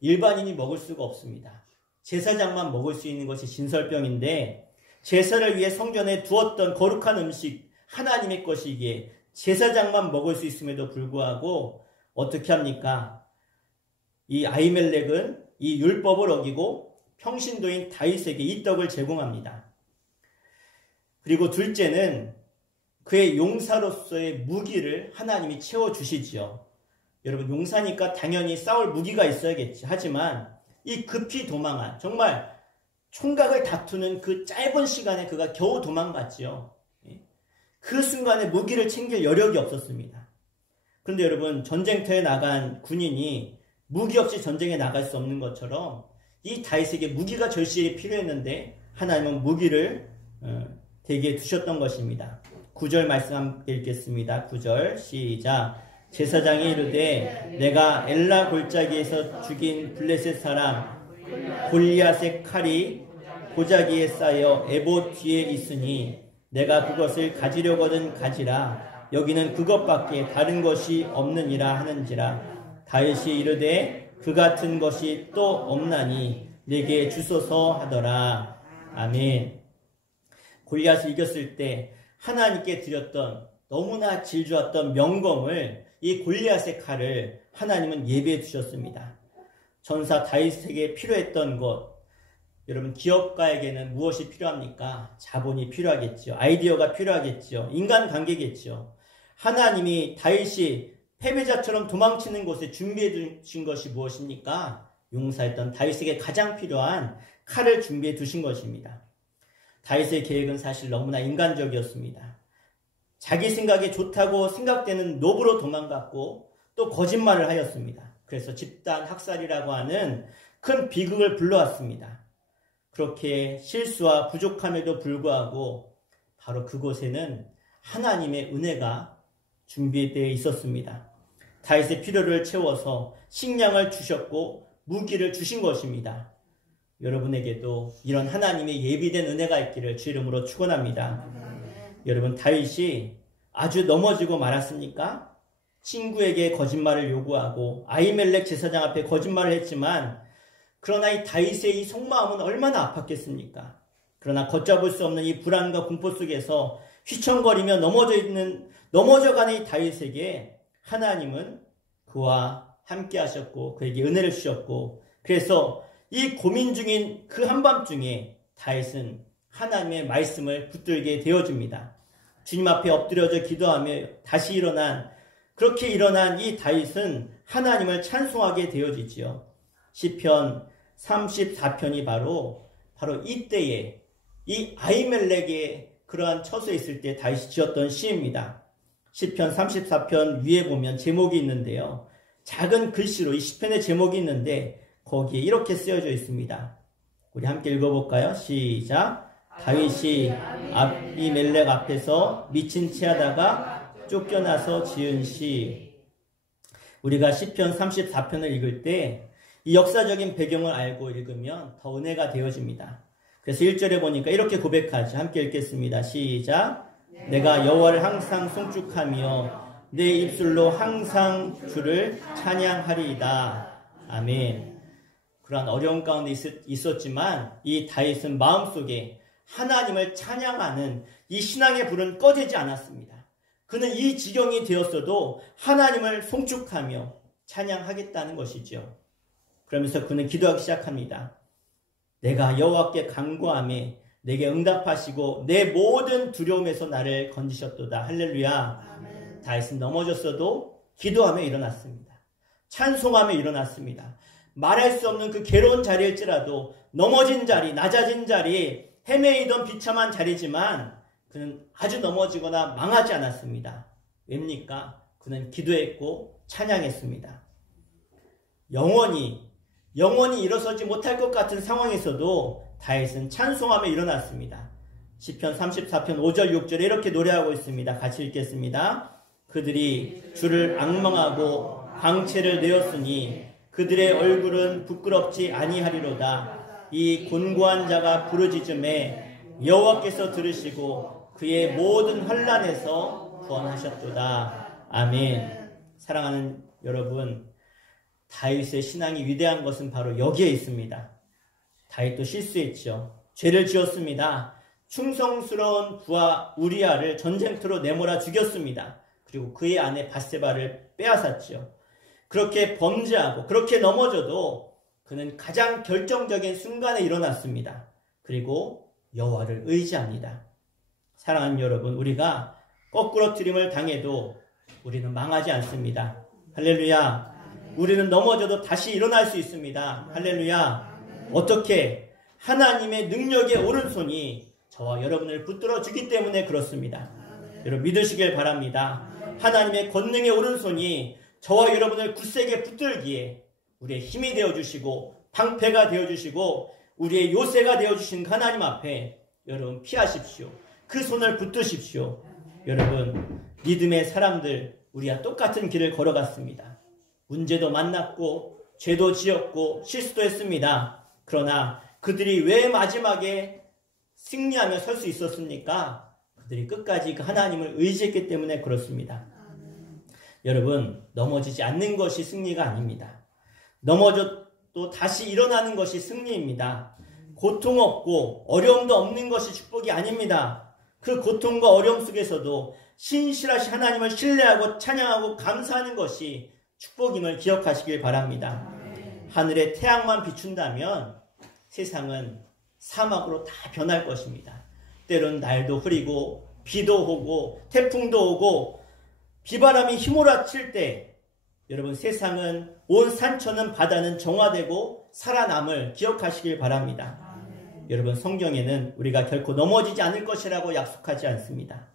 일반인이 먹을 수가 없습니다. 제사장만 먹을 수 있는 것이 진설병인데 제사를 위해 성전에 두었던 거룩한 음식 하나님의 것이기에 제사장만 먹을 수 있음에도 불구하고 어떻게 합니까? 이 아히멜렉은 이 율법을 어기고 평신도인 다윗에게 이 떡을 제공합니다. 그리고 둘째는 그의 용사로서의 무기를 하나님이 채워주시지요. 여러분, 용사니까 당연히 싸울 무기가 있어야겠지. 하지만 이 급히 도망한, 정말 총각을 다투는 그 짧은 시간에 그가 겨우 도망갔지요. 그 순간에 무기를 챙길 여력이 없었습니다. 그런데 여러분, 전쟁터에 나간 군인이 무기 없이 전쟁에 나갈 수 없는 것처럼 이 다윗에게 무기가 절실히 필요했는데 하나님은 무기를 대기에 두셨던 것입니다. 9절 말씀 함께 읽겠습니다. 9절 시작. 제사장이 이르되 내가 엘라 골짜기에서 죽인 블레셋 사람 골리앗의 칼이 고자기에 쌓여 에봇 뒤에 있으니 내가 그것을 가지려거든 가지라. 여기는 그것밖에 다른 것이 없느니라 하는지라. 다윗이 이르되 그 같은 것이 또 없나니 내게 주소서 하더라. 아멘. 골리앗을 이겼을 때 하나님께 드렸던 너무나 질 좋았던 명검을, 이 골리앗의 칼을 하나님은 예배해 주셨습니다. 전사 다윗에게 필요했던 것, 여러분, 기업가에게는 무엇이 필요합니까? 자본이 필요하겠죠. 아이디어가 필요하겠죠. 인간관계겠죠. 하나님이 다윗이 패배자처럼 도망치는 곳에 준비해 두신 것이 무엇입니까? 용사였던 다윗에게 가장 필요한 칼을 준비해 두신 것입니다. 다윗의 계획은 사실 너무나 인간적이었습니다. 자기 생각에 좋다고 생각되는 노브로 도망갔고 또 거짓말을 하였습니다. 그래서 집단 학살이라고 하는 큰 비극을 불러왔습니다. 그렇게 실수와 부족함에도 불구하고 바로 그곳에는 하나님의 은혜가 준비되어 있었습니다. 다윗의 필요를 채워서 식량을 주셨고 무기를 주신 것입니다. 여러분에게도 이런 하나님의 예비된 은혜가 있기를 주 이름으로 축원합니다. 여러분, 다윗이 아주 넘어지고 말았습니까? 친구에게 거짓말을 요구하고 아히멜렉 제사장 앞에 거짓말을 했지만, 그러나 이 다윗의 이 속마음은 얼마나 아팠겠습니까? 그러나 걷잡을 수 없는 이 불안과 공포 속에서 휘청거리며 넘어져가는 이 다윗에게 하나님은 그와 함께 하셨고 그에게 은혜를 주셨고, 그래서 이 고민 중인 그 한밤중에 다윗은 하나님의 말씀을 붙들게 되어줍니다. 주님 앞에 엎드려져 기도하며 다시 그렇게 일어난 이 다윗은 하나님을 찬송하게 되어지지요. 시편 34편이 바로 이때에 이 아히멜렉의 그러한 처소에 있을 때 다윗이 지었던 시입니다. 시편 34편 위에 보면 제목이 있는데요. 작은 글씨로 이 시편의 제목이 있는데 거기에 이렇게 쓰여져 있습니다. 우리 함께 읽어볼까요? 시작. 다윗이 아히멜렉 앞에서 미친 채 하다가 쫓겨나서 지은 시. 우리가 시편 34편을 읽을 때 이 역사적인 배경을 알고 읽으면 더 은혜가 되어집니다. 그래서 1절에 보니까 이렇게 고백하죠. 함께 읽겠습니다. 시작. 내가 여호와를 항상 송축하며 내 입술로 항상 주를 찬양하리이다. 아멘. 그러한 어려운 가운데 있었지만 이 다윗은 마음속에 하나님을 찬양하는 이 신앙의 불은 꺼지지 않았습니다. 그는 이 지경이 되었어도 하나님을 송축하며 찬양하겠다는 것이죠. 그러면서 그는 기도하기 시작합니다. 내가 여호와께 간구하며 내게 응답하시고 내 모든 두려움에서 나를 건지셨도다. 할렐루야. 아멘. 다윗은 넘어졌어도 기도하며 일어났습니다. 찬송하며 일어났습니다. 말할 수 없는 그 괴로운 자리일지라도 넘어진 자리, 낮아진 자리, 헤매이던 비참한 자리지만 그는 아주 넘어지거나 망하지 않았습니다. 왜입니까? 그는 기도했고 찬양했습니다. 영원히 일어서지 못할 것 같은 상황에서도 다윗은 찬송하며 일어났습니다. 시편 34편 5절 6절에 이렇게 노래하고 있습니다. 같이 읽겠습니다. 그들이 주를 앙망하고 광채를 내었으니 그들의 얼굴은 부끄럽지 아니하리로다. 이 곤고한 자가 부르짖음에 여호와께서 들으시고 그의 모든 환난에서 구원하셨도다. 아멘. 사랑하는 여러분, 다윗의 신앙이 위대한 것은 바로 여기에 있습니다. 다윗도 실수했죠. 죄를 지었습니다. 충성스러운 부하 우리아를 전쟁터로 내몰아 죽였습니다. 그리고 그의 아내 밧세바를 빼앗았죠. 그렇게 범죄하고 그렇게 넘어져도 그는 가장 결정적인 순간에 일어났습니다. 그리고 여호와를 의지합니다. 사랑하는 여러분, 우리가 거꾸로뜨림을 당해도 우리는 망하지 않습니다. 할렐루야. 우리는 넘어져도 다시 일어날 수 있습니다. 할렐루야. 어떻게? 하나님의 능력의 오른손이 저와 여러분을 붙들어 주기 때문에 그렇습니다. 여러분 믿으시길 바랍니다. 하나님의 권능의 오른손이 저와 여러분을 굳세게 붙들기에 우리의 힘이 되어주시고 방패가 되어주시고 우리의 요새가 되어주신 하나님 앞에 여러분 피하십시오. 그 손을 붙드십시오. 여러분 믿음의 사람들 우리와 똑같은 길을 걸어갔습니다. 문제도 만났고 죄도 지었고 실수도 했습니다. 그러나 그들이 왜 마지막에 승리하며 설 수 있었습니까? 그들이 끝까지 그 하나님을 의지했기 때문에 그렇습니다. 여러분 넘어지지 않는 것이 승리가 아닙니다. 넘어져도 다시 일어나는 것이 승리입니다. 고통 없고 어려움도 없는 것이 축복이 아닙니다. 그 고통과 어려움 속에서도 신실하신 하나님을 신뢰하고 찬양하고 감사하는 것이 축복임을 기억하시길 바랍니다. 하늘에 태양만 비춘다면 세상은 사막으로 다 변할 것입니다. 때론 날도 흐리고 비도 오고 태풍도 오고 비바람이 휘몰아칠 때 여러분 세상은 온 산천은 바다는 정화되고 살아남을 기억하시길 바랍니다. 여러분 성경에는 우리가 결코 넘어지지 않을 것이라고 약속하지 않습니다.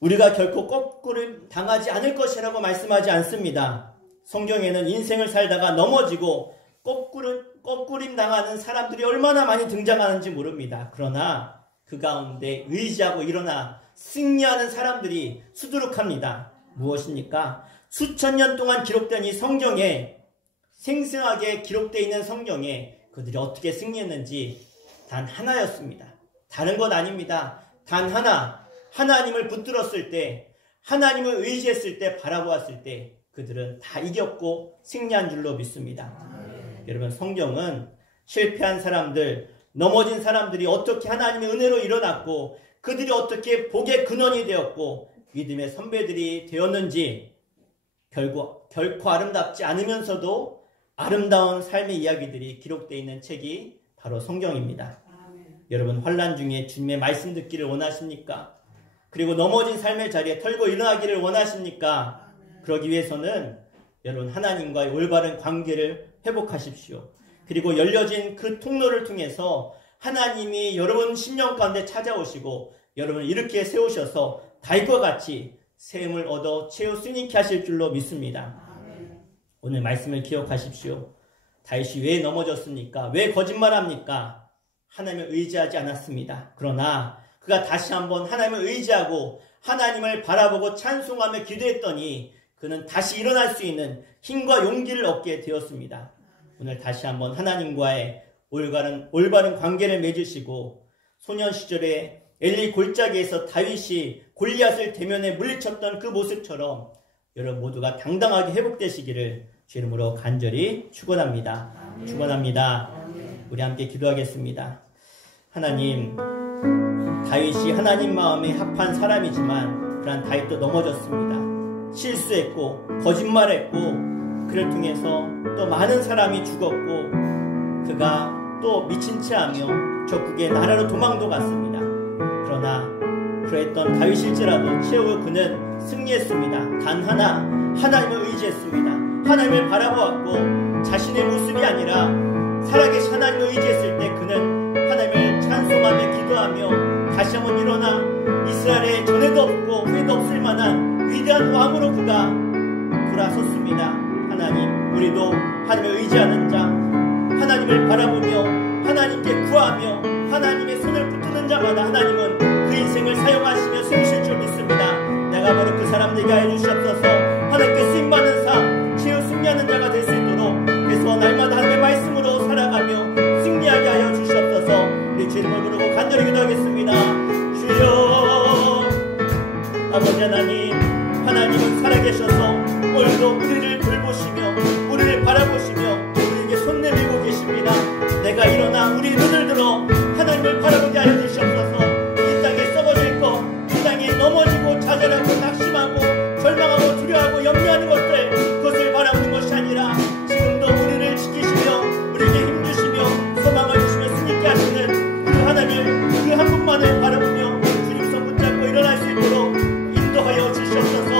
우리가 결코 거꾸림 당하지 않을 것이라고 말씀하지 않습니다. 성경에는 인생을 살다가 넘어지고 거꾸림 당하는 사람들이 얼마나 많이 등장하는지 모릅니다. 그러나 그 가운데 의지하고 일어나 승리하는 사람들이 수두룩합니다. 무엇입니까? 수천 년 동안 기록된 이 성경에 생생하게 기록되어 있는 성경에 그들이 어떻게 승리했는지 단 하나였습니다. 다른 것 아닙니다. 단 하나. 하나님을 붙들었을 때, 하나님을 의지했을 때, 바라보았을 때 그들은 다 이겼고 승리한 줄로 믿습니다. 여러분 성경은 실패한 사람들, 넘어진 사람들이 어떻게 하나님의 은혜로 일어났고 그들이 어떻게 복의 근원이 되었고 믿음의 선배들이 되었는지 결코 아름답지 않으면서도 아름다운 삶의 이야기들이 기록되어 있는 책이 바로 성경입니다. 여러분 환난 중에 주님의 말씀 듣기를 원하십니까? 그리고 넘어진 삶의 자리에 털고 일어나기를 원하십니까? 그러기 위해서는 여러분 하나님과의 올바른 관계를 회복하십시오. 그리고 열려진 그 통로를 통해서 하나님이 여러분 심령 가운데 찾아오시고 여러분을 이렇게 세우셔서 다윗과 같이 새 힘을 얻어 최후 승리케 하실 줄로 믿습니다. 오늘 말씀을 기억하십시오. 다윗이 왜 넘어졌습니까? 왜 거짓말합니까? 하나님을 의지하지 않았습니다. 그러나 그가 다시 한번 하나님을 의지하고 하나님을 바라보고 찬송하며 기도했더니 그는 다시 일어날 수 있는 힘과 용기를 얻게 되었습니다. 오늘 다시 한번 하나님과의 올바른 관계를 맺으시고 소년 시절에 엘리 골짜기에서 다윗이 골리앗을 대면에 물리쳤던 그 모습처럼 여러분 모두가 당당하게 회복되시기를 주 이름으로 간절히 축원합니다. 축원합니다. 우리 함께 기도하겠습니다. 하나님, 다윗이 하나님 마음에 합한 사람이지만 그러한 다윗도 넘어졌습니다. 실수했고 거짓말했고 그를 통해서 또 많은 사람이 죽었고 그가 또 미친 채하며 적국의 나라로 도망도 갔습니다. 그러나 그랬던 다윗일지라도 최후 그는 승리했습니다. 단 하나 하나님을 의지했습니다. 하나님을 바라보았고 자신의 모습이 아니라 살아계신 하나님을 의지했을 때 그는 하나님을 찬송하며 기도하며 다시 한번 일어나 이스라엘에 전에도 없고 후에도 없을 만한 위대한 왕으로 그가 돌아섰습니다. 하나님, 우리도 하나님을 의지하는 자, 하나님을 바라보며 하나님께 구하며 하나님의 손을 붙드는 자마다 하나님은 그 인생을 사용하시며 세우실 줄 믿습니다. 내가 바로 그 사람 되게 하여 주시옵소서. 하나님께 쓰임받는 삶, 최후 승리하는 자가 될 수 있도록 그래서 날마다 하나님의 말씀으로 살아가며 승리하게 하여 주시옵소서. 우리 주 이름을 부르고 간절히 기도하겠습니다. 주여, 아버지 하나님, 하나님은 살아계셔서 오늘도 우리를 돌보시며 우리를 바라보시며 우리에게 손 내밀고 계십니다. 내가 일어나 우리 눈을 들어 하나님을 바라보게 하여 주시옵소서. 이 땅에 썩어질 것, 이 땅에 넘어지고 좌절하고 낙심하고 절망하고 두려워하고 염려하는 것들, 그것을 바라보는 것이 아니라 지금도 우리를 지키시며 우리에게 힘주시며 소망을 주시며 승리케 하시는 그 하나님을, 그 한 분만을 바라보며 주님 손 붙잡고 일어날 수 있도록 인도하여 주시옵소서.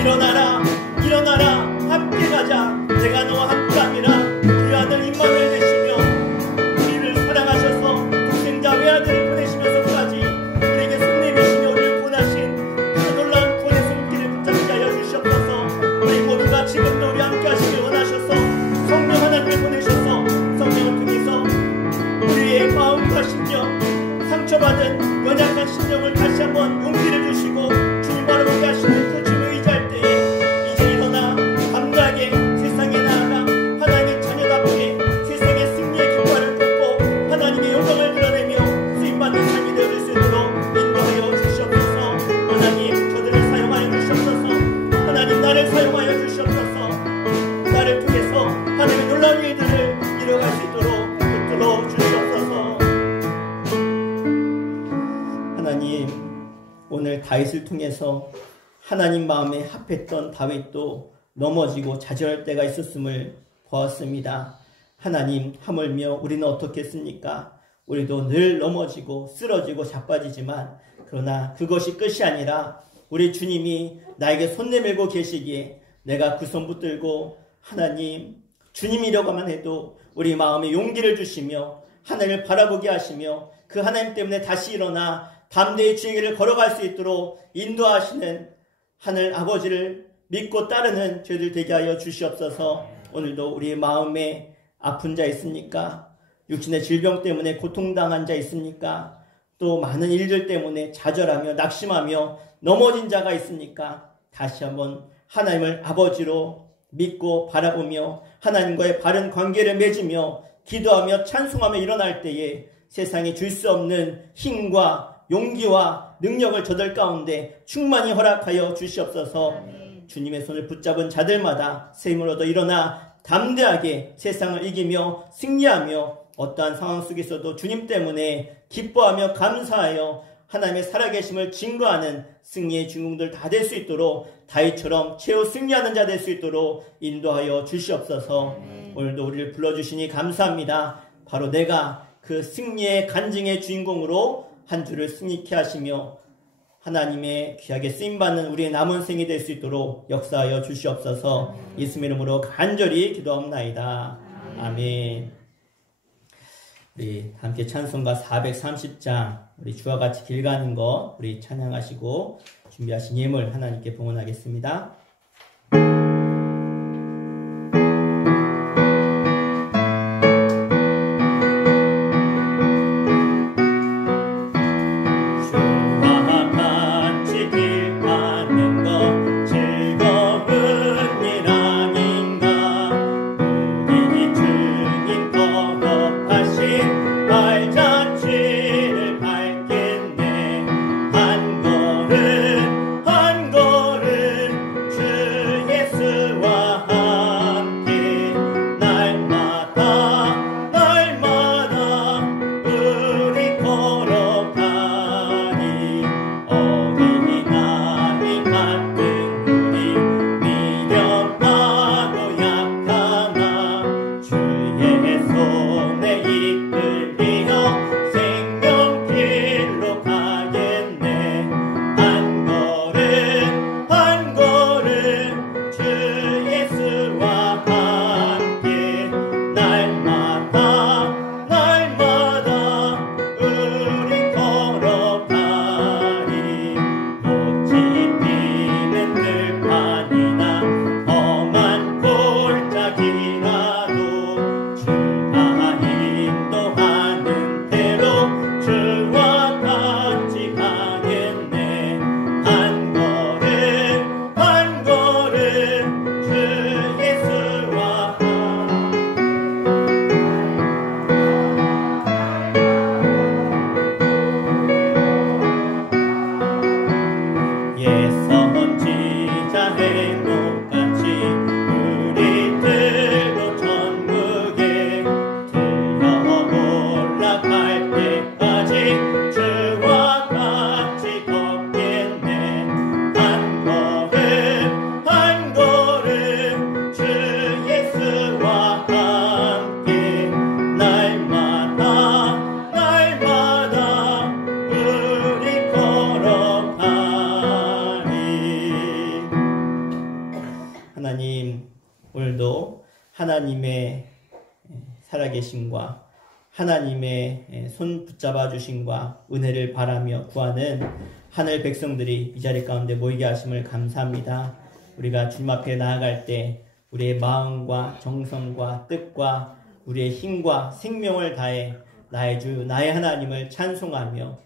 일어나라, 일어나라, 함께 가자. 내가 너와 함께함이라. 우리 아들 임마누엘 되시며 우리를 사랑하셔서 독생자 외아들을 보내시면서까지 우리에게 손 내미시며 우리를 구원하신 그 놀라운 구원의 손길을 붙잡게 하여 주시옵소서. 우리 모두가 지금도 우리 함께 하시길 원하셔서 성령 하나님을 보내셔서 성령을 통해서 우리의 마음과 심령, 상처받은 연약한 심령을 다시 한번 용기를 주시고 주님 바라보게 하시는 그 주님을 의지할 때에 이제 일어나 담대하게 세상에 나아가 하나님의 자녀답게 세상의 승리의 깃발을 꽂고 하나님의 영광을 드러내며 쓰임받는 삶이 되어질 수 있도록 인도하여 주시옵소서. 하나님, 저들을 사용하여 주시옵소서. 하나님, 나를 사용하여 주시옵소서. 나를 통해서 하나님의 놀라운 일들을 이뤄갈 수 있도록 붙들어 주시옵소서. 하나님, 오늘 다윗을 통해서 하나님 마음에 합했던 다윗도 넘어지고 좌절할 때가 있었음을 보았습니다. 하나님, 하물며 우리는 어떻겠습니까? 우리도 늘 넘어지고 쓰러지고 자빠지지만 그러나 그것이 끝이 아니라 우리 주님이 나에게 손 내밀고 계시기에 내가 그 손 붙들고 하나님, 주님이려고만 해도 우리 마음에 용기를 주시며 하나님을 바라보게 하시며 그 하나님 때문에 다시 일어나 담대히 주의 길을 걸어갈 수 있도록 인도하시는 하늘 아버지를 믿고 따르는 저희들 되게 하여 주시옵소서. 오늘도 우리의 마음에 아픈 자 있습니까? 육신의 질병 때문에 고통당한 자 있습니까? 또 많은 일들 때문에 좌절하며 낙심하며 넘어진 자가 있습니까? 다시 한번 하나님을 아버지로 믿고 바라보며 하나님과의 바른 관계를 맺으며 기도하며 찬송하며 일어날 때에 세상에 줄 수 없는 힘과 용기와 능력을 저들 가운데 충만히 허락하여 주시옵소서. 주님의 손을 붙잡은 자들마다 새 힘을 얻어 일어나 담대하게 세상을 이기며 승리하며 어떠한 상황 속에서도 주님 때문에 기뻐하며 감사하여 하나님의 살아계심을 증거하는 승리의 주인공들 다 될 수 있도록 다윗처럼 최후 승리하는 자 될 수 있도록 인도하여 주시옵소서. 오늘도 우리를 불러주시니 감사합니다. 바로 내가 그 승리의 간증의 주인공으로 한 주를 승리케 하시며 하나님의 귀하게 쓰임받는 우리의 남은 생이 될 수 있도록 역사하여 주시옵소서. 예수님 이름으로 간절히 기도합나이다. 아멘. 우리 함께 찬송가 430장 우리 주와 같이 길 가는 것 우리 찬양하시고 준비하신 예물 하나님께 봉헌하겠습니다. 한 걸음 하나님의 살아계심과 하나님의 손 붙잡아 주심과 은혜를 바라며 구하는 하늘 백성들이 이 자리 가운데 모이게 하심을 감사합니다. 우리가 주님 앞에 나아갈 때 우리의 마음과 정성과 뜻과 우리의 힘과 생명을 다해 나의 주 나의 하나님을 찬송하며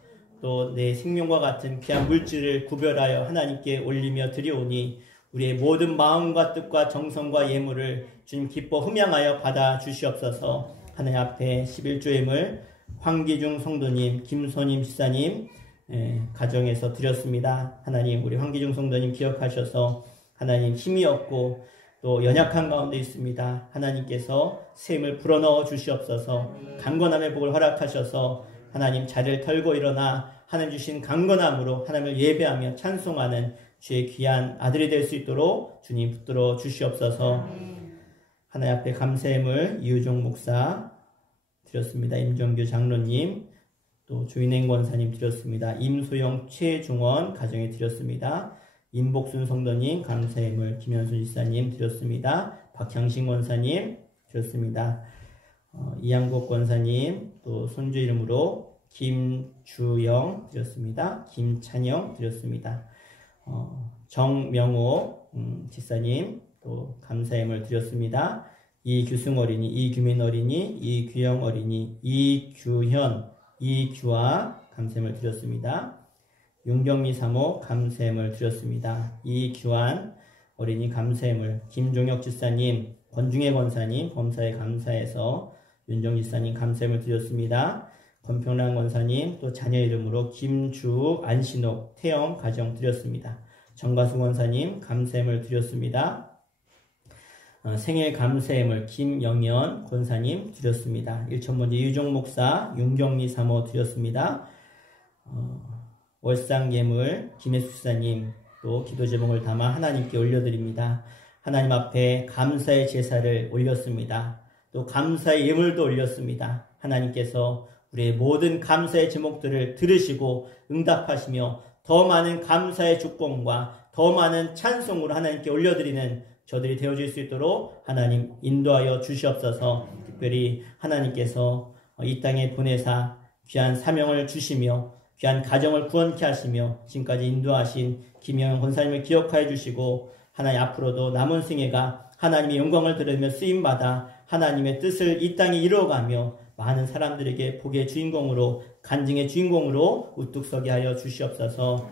또 내 생명과 같은 귀한 물질을 구별하여 하나님께 올리며 드리오니 우리의 모든 마음과 뜻과 정성과 예물을 주님 기뻐 흠양하여 받아 주시옵소서. 하나님 앞에 11조임을 황기중 성도님, 김소님 집사님 가정에서 드렸습니다. 하나님 우리 황기중 성도님 기억하셔서 하나님 힘이 없고 또 연약한 가운데 있습니다. 하나님께서 샘을 불어넣어 주시옵소서. 강건함의 복을 허락하셔서 하나님 자리를 털고 일어나 하나님 주신 강건함으로 하나님을 예배하며 찬송하는 주의 귀한 아들이 될 수 있도록 주님 붙들어 주시옵소서. 하나님 앞에 감사함을 이우종 목사 드렸습니다. 임정규 장로님 또 주인행 권사님 드렸습니다. 임소영 최중원 가정에 드렸습니다. 임복순 성도님 감사함을 김현순 지사님 드렸습니다. 박향신 권사님 드렸습니다. 이양국 권사님 또 손주 이름으로 김주영 드렸습니다. 김찬영 드렸습니다. 정명호 지사님 또 감사함을 드렸습니다. 이규승 어린이, 이규민 어린이, 이규영 어린이, 이규현, 이규아 감사함을 드렸습니다. 윤경미 사모 감사함을 드렸습니다. 이규환 어린이 감사함을, 김종혁 지사님, 권중혜 권사님 범사에 감사해서 윤정 지사님 감사함을 드렸습니다. 권평란 권사님 또 자녀 이름으로 김주, 안신옥, 태영 가정 드렸습니다. 정가수 권사님 감사함을 드렸습니다. 생일 감사함을 김영연 권사님 드렸습니다. 일천번째 유종 목사 윤경미 사모 드렸습니다. 월상 예물 김혜수 지사님 또 기도 제목을 담아 하나님께 올려드립니다. 하나님 앞에 감사의 제사를 올렸습니다. 또 감사의 예물도 올렸습니다. 하나님께서 우리의 모든 감사의 제목들을 들으시고 응답하시며 더 많은 감사의 축복과 더 많은 찬송으로 하나님께 올려드리는 저들이 되어질 수 있도록 하나님 인도하여 주시옵소서. 특별히 하나님께서 이 땅에 보내사 귀한 사명을 주시며 귀한 가정을 구원케 하시며 지금까지 인도하신 김영현 권사님을 기억하여 주시고 하나님 앞으로도 남은 생애가 하나님의 영광을 드리며 쓰임받아 하나님의 뜻을 이 땅에 이루어가며 많은 사람들에게 복의 주인공으로 간증의 주인공으로 우뚝 서게 하여 주시옵소서.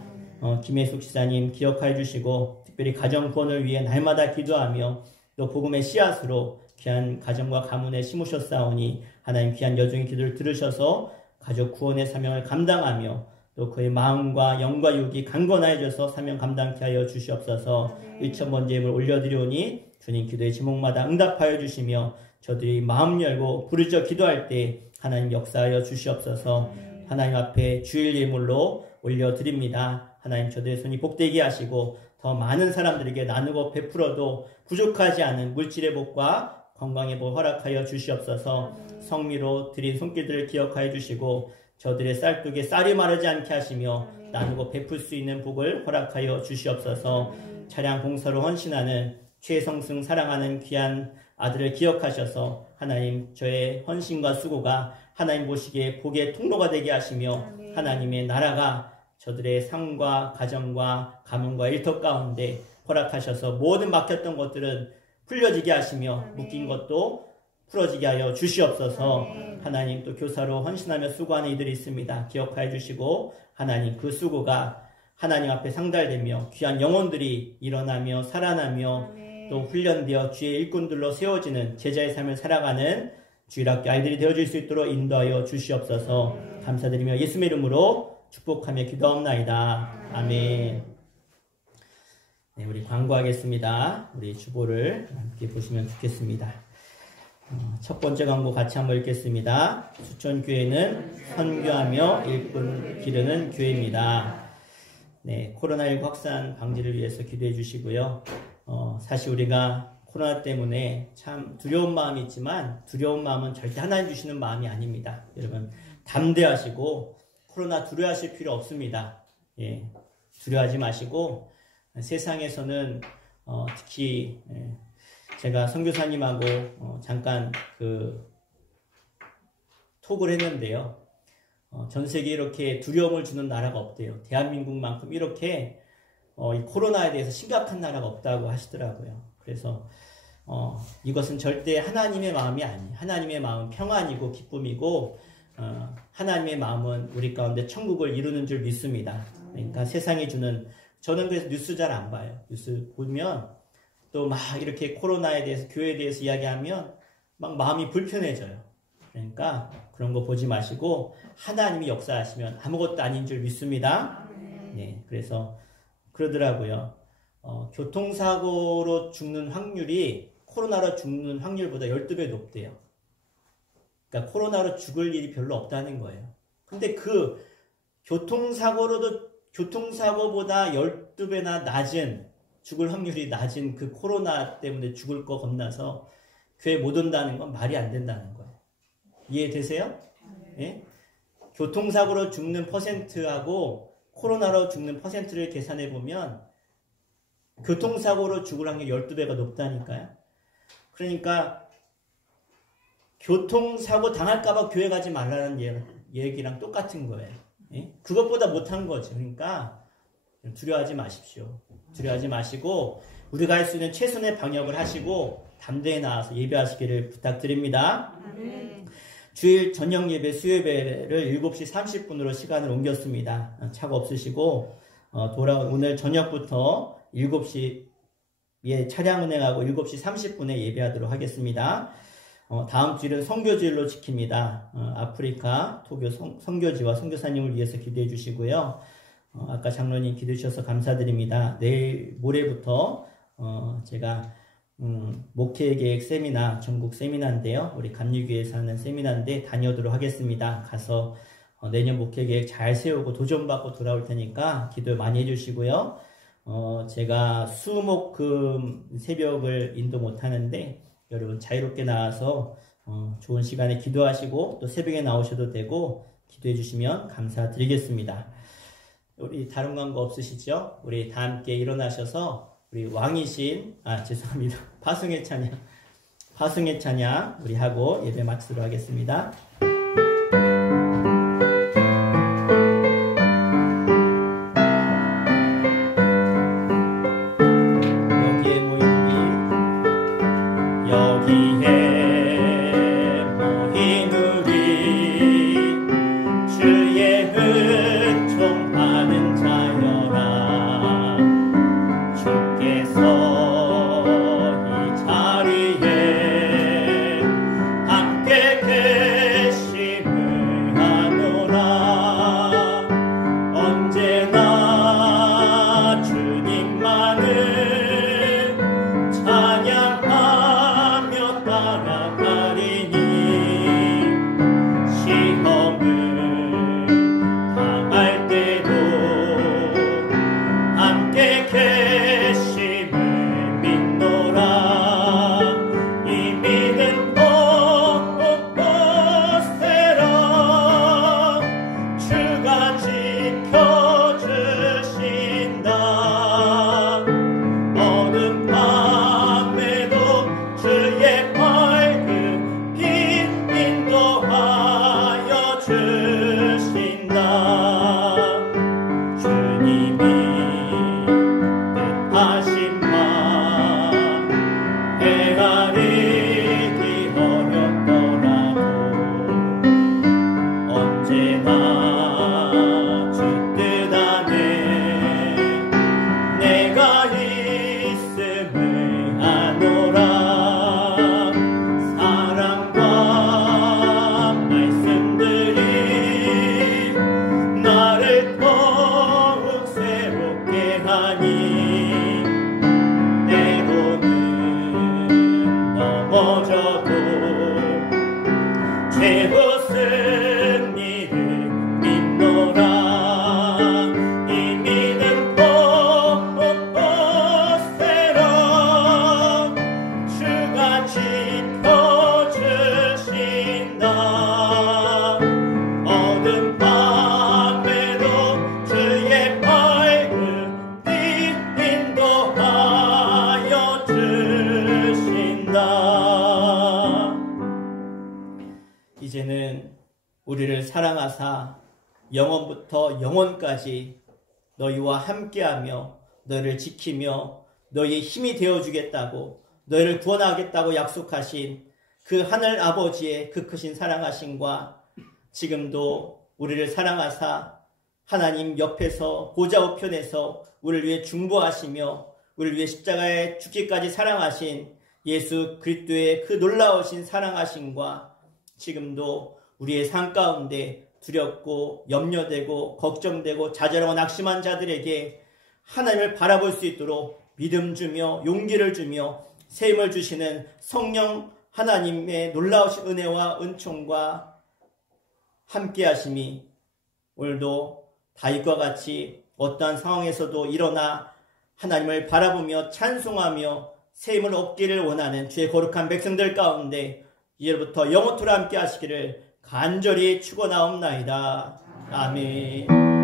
김혜숙 지사님 기억하여 주시고 특별히 가정 구원을 위해 날마다 기도하며 또 복음의 씨앗으로 귀한 가정과 가문에 심으셨사오니 하나님 귀한 여종의 기도를 들으셔서 가족 구원의 사명을 감당하며 또 그의 마음과 영과 육이 강건하여져서 사명 감당케 하여 주시옵소서. 1,000번째 예물 올려드리오니 주님 기도의 제목마다 응답하여 주시며 저들이 마음 열고 부르짖어 기도할 때 하나님 역사하여 주시옵소서. 하나님 앞에 주일 예물로 올려드립니다. 하나님 저들의 손이 복되게 하시고 더 많은 사람들에게 나누고 베풀어도 부족하지 않은 물질의 복과 건강의 복 허락하여 주시옵소서. 성미로 드린 손길들을 기억하여 주시고 저들의 쌀뚝에 쌀이 마르지 않게 하시며 나누고 베풀 수 있는 복을 허락하여 주시옵소서. 차량 봉사로 헌신하는 최성승 사랑하는 귀한 아들을 기억하셔서 하나님 저의 헌신과 수고가 하나님 보시기에 복의 통로가 되게 하시며 하나님의 나라가 저들의 삶과 가정과 가문과 일터 가운데 허락하셔서 모든 막혔던 것들은 풀려지게 하시며 묶인 것도 풀어지게 하여 주시옵소서. 하나님 또 교사로 헌신하며 수고하는 이들이 있습니다. 기억하여 주시고 하나님 그 수고가 하나님 앞에 상달되며 귀한 영혼들이 일어나며 살아나며 또 훈련되어 주의 일꾼들로 세워지는 제자의 삶을 살아가는 주일학교 아이들이 되어질 수 있도록 인도하여 주시옵소서. 감사드리며 예수의 이름으로 축복하며 기도합나이다. 아멘. 네, 우리 광고하겠습니다. 우리 주보를 함께 보시면 좋겠습니다. 첫 번째 광고 같이 한번 읽겠습니다. 수천교회는 선교하며 일꾼 기르는 교회입니다. 네, 코로나19 확산 방지를 위해서 기도해 주시고요. 사실 우리가 코로나 때문에 참 두려운 마음이 있지만 두려운 마음은 절대 하나님 주시는 마음이 아닙니다. 여러분 담대하시고 코로나 두려워하실 필요 없습니다. 예, 두려워하지 마시고 세상에서는 특히 제가 선교사님하고 잠깐 그 톡을 했는데요. 전 세계에 이렇게 두려움을 주는 나라가 없대요. 대한민국만큼 이렇게 이 코로나에 대해서 심각한 나라가 없다고 하시더라고요. 그래서 이것은 절대 하나님의 마음이 아니에요. 하나님의 마음은 평안이고 기쁨이고 하나님의 마음은 우리 가운데 천국을 이루는 줄 믿습니다. 그러니까 세상이 주는, 저는 그래서 뉴스 잘 안 봐요. 뉴스 보면 또 막 이렇게 코로나에 대해서, 교회에 대해서 이야기하면 막 마음이 불편해져요. 그러니까 그런 거 보지 마시고 하나님이 역사하시면 아무것도 아닌 줄 믿습니다. 네, 그래서 그러더라고요. 교통사고로 죽는 확률이 코로나로 죽는 확률보다 12배 높대요. 그러니까 코로나로 죽을 일이 별로 없다는 거예요. 근데 그 교통사고보다 12배나 낮은, 죽을 확률이 낮은 그 코로나 때문에 죽을 거 겁나서 교회 못 온다는 건 말이 안 된다는 거예요. 이해되세요? 예? 교통사고로 죽는 퍼센트하고 코로나로 죽는 퍼센트를 계산해 보면 교통사고로 죽을 확률이 12배가 높다니까요. 그러니까 교통사고 당할까봐 교회 가지 말라는 얘기랑 똑같은 거예요. 예? 그것보다 못한 거죠. 그러니까 두려워하지 마십시오. 두려워하지 마시고 우리가 할 수 있는 최선의 방역을 하시고 담대히 나와서 예배하시기를 부탁드립니다. 주일 저녁 예배, 수요예배를 7시 30분으로 시간을 옮겼습니다. 차가 없으시고 오늘 저녁부터 7시에 차량 운행하고 7시 30분에 예배하도록 하겠습니다. 다음 주일은 선교주일로 지킵니다. 아프리카 토교 선교지와 선교사님을 위해서 기도해 주시고요. 아까 장로님 기도해 주셔서 감사드립니다. 내일 모레부터 제가 목회계획 세미나, 전국 세미나인데요. 우리 감리교회에서 하는 세미나인데 다녀오도록 하겠습니다. 가서 내년 목회계획 잘 세우고 도전받고 돌아올 테니까 기도 많이 해주시고요. 제가 수목금 새벽을 인도 못하는데 여러분 자유롭게 나와서 좋은 시간에 기도하시고 또 새벽에 나오셔도 되고 기도해 주시면 감사드리겠습니다. 우리 다른 광고 없으시죠? 우리 다 함께 일어나셔서 우리 왕이신, 죄송합니다. 파승의 찬양 우리 하고 예배 마치도록 하겠습니다. 지켜주신다. 우리를 사랑하사 영원부터 영원까지 너희와 함께하며 너희를 지키며 너희의 힘이 되어주겠다고 너희를 구원하겠다고 약속하신 그 하늘 아버지의 그 크신 사랑하심과 지금도 우리를 사랑하사 하나님 옆에서 보좌 우편에서 우리를 위해 중보하시며 우리를 위해 십자가에 죽기까지 사랑하신 예수 그리스도의 그 놀라우신 사랑하심과 지금도 우리의 삶 가운데 두렵고 염려되고 걱정되고 좌절하고 낙심한 자들에게 하나님을 바라볼 수 있도록 믿음 주며 용기를 주며 새 힘을 주시는 성령 하나님의 놀라우신 은혜와 은총과 함께 하심이 오늘도 다윗과 같이 어떠한 상황에서도 일어나 하나님을 바라보며 찬송하며 새 힘을 얻기를 원하는 주의 거룩한 백성들 가운데 이제부터 영원토록 함께 하시기를 간절히 축원하옵나이다. 아멘.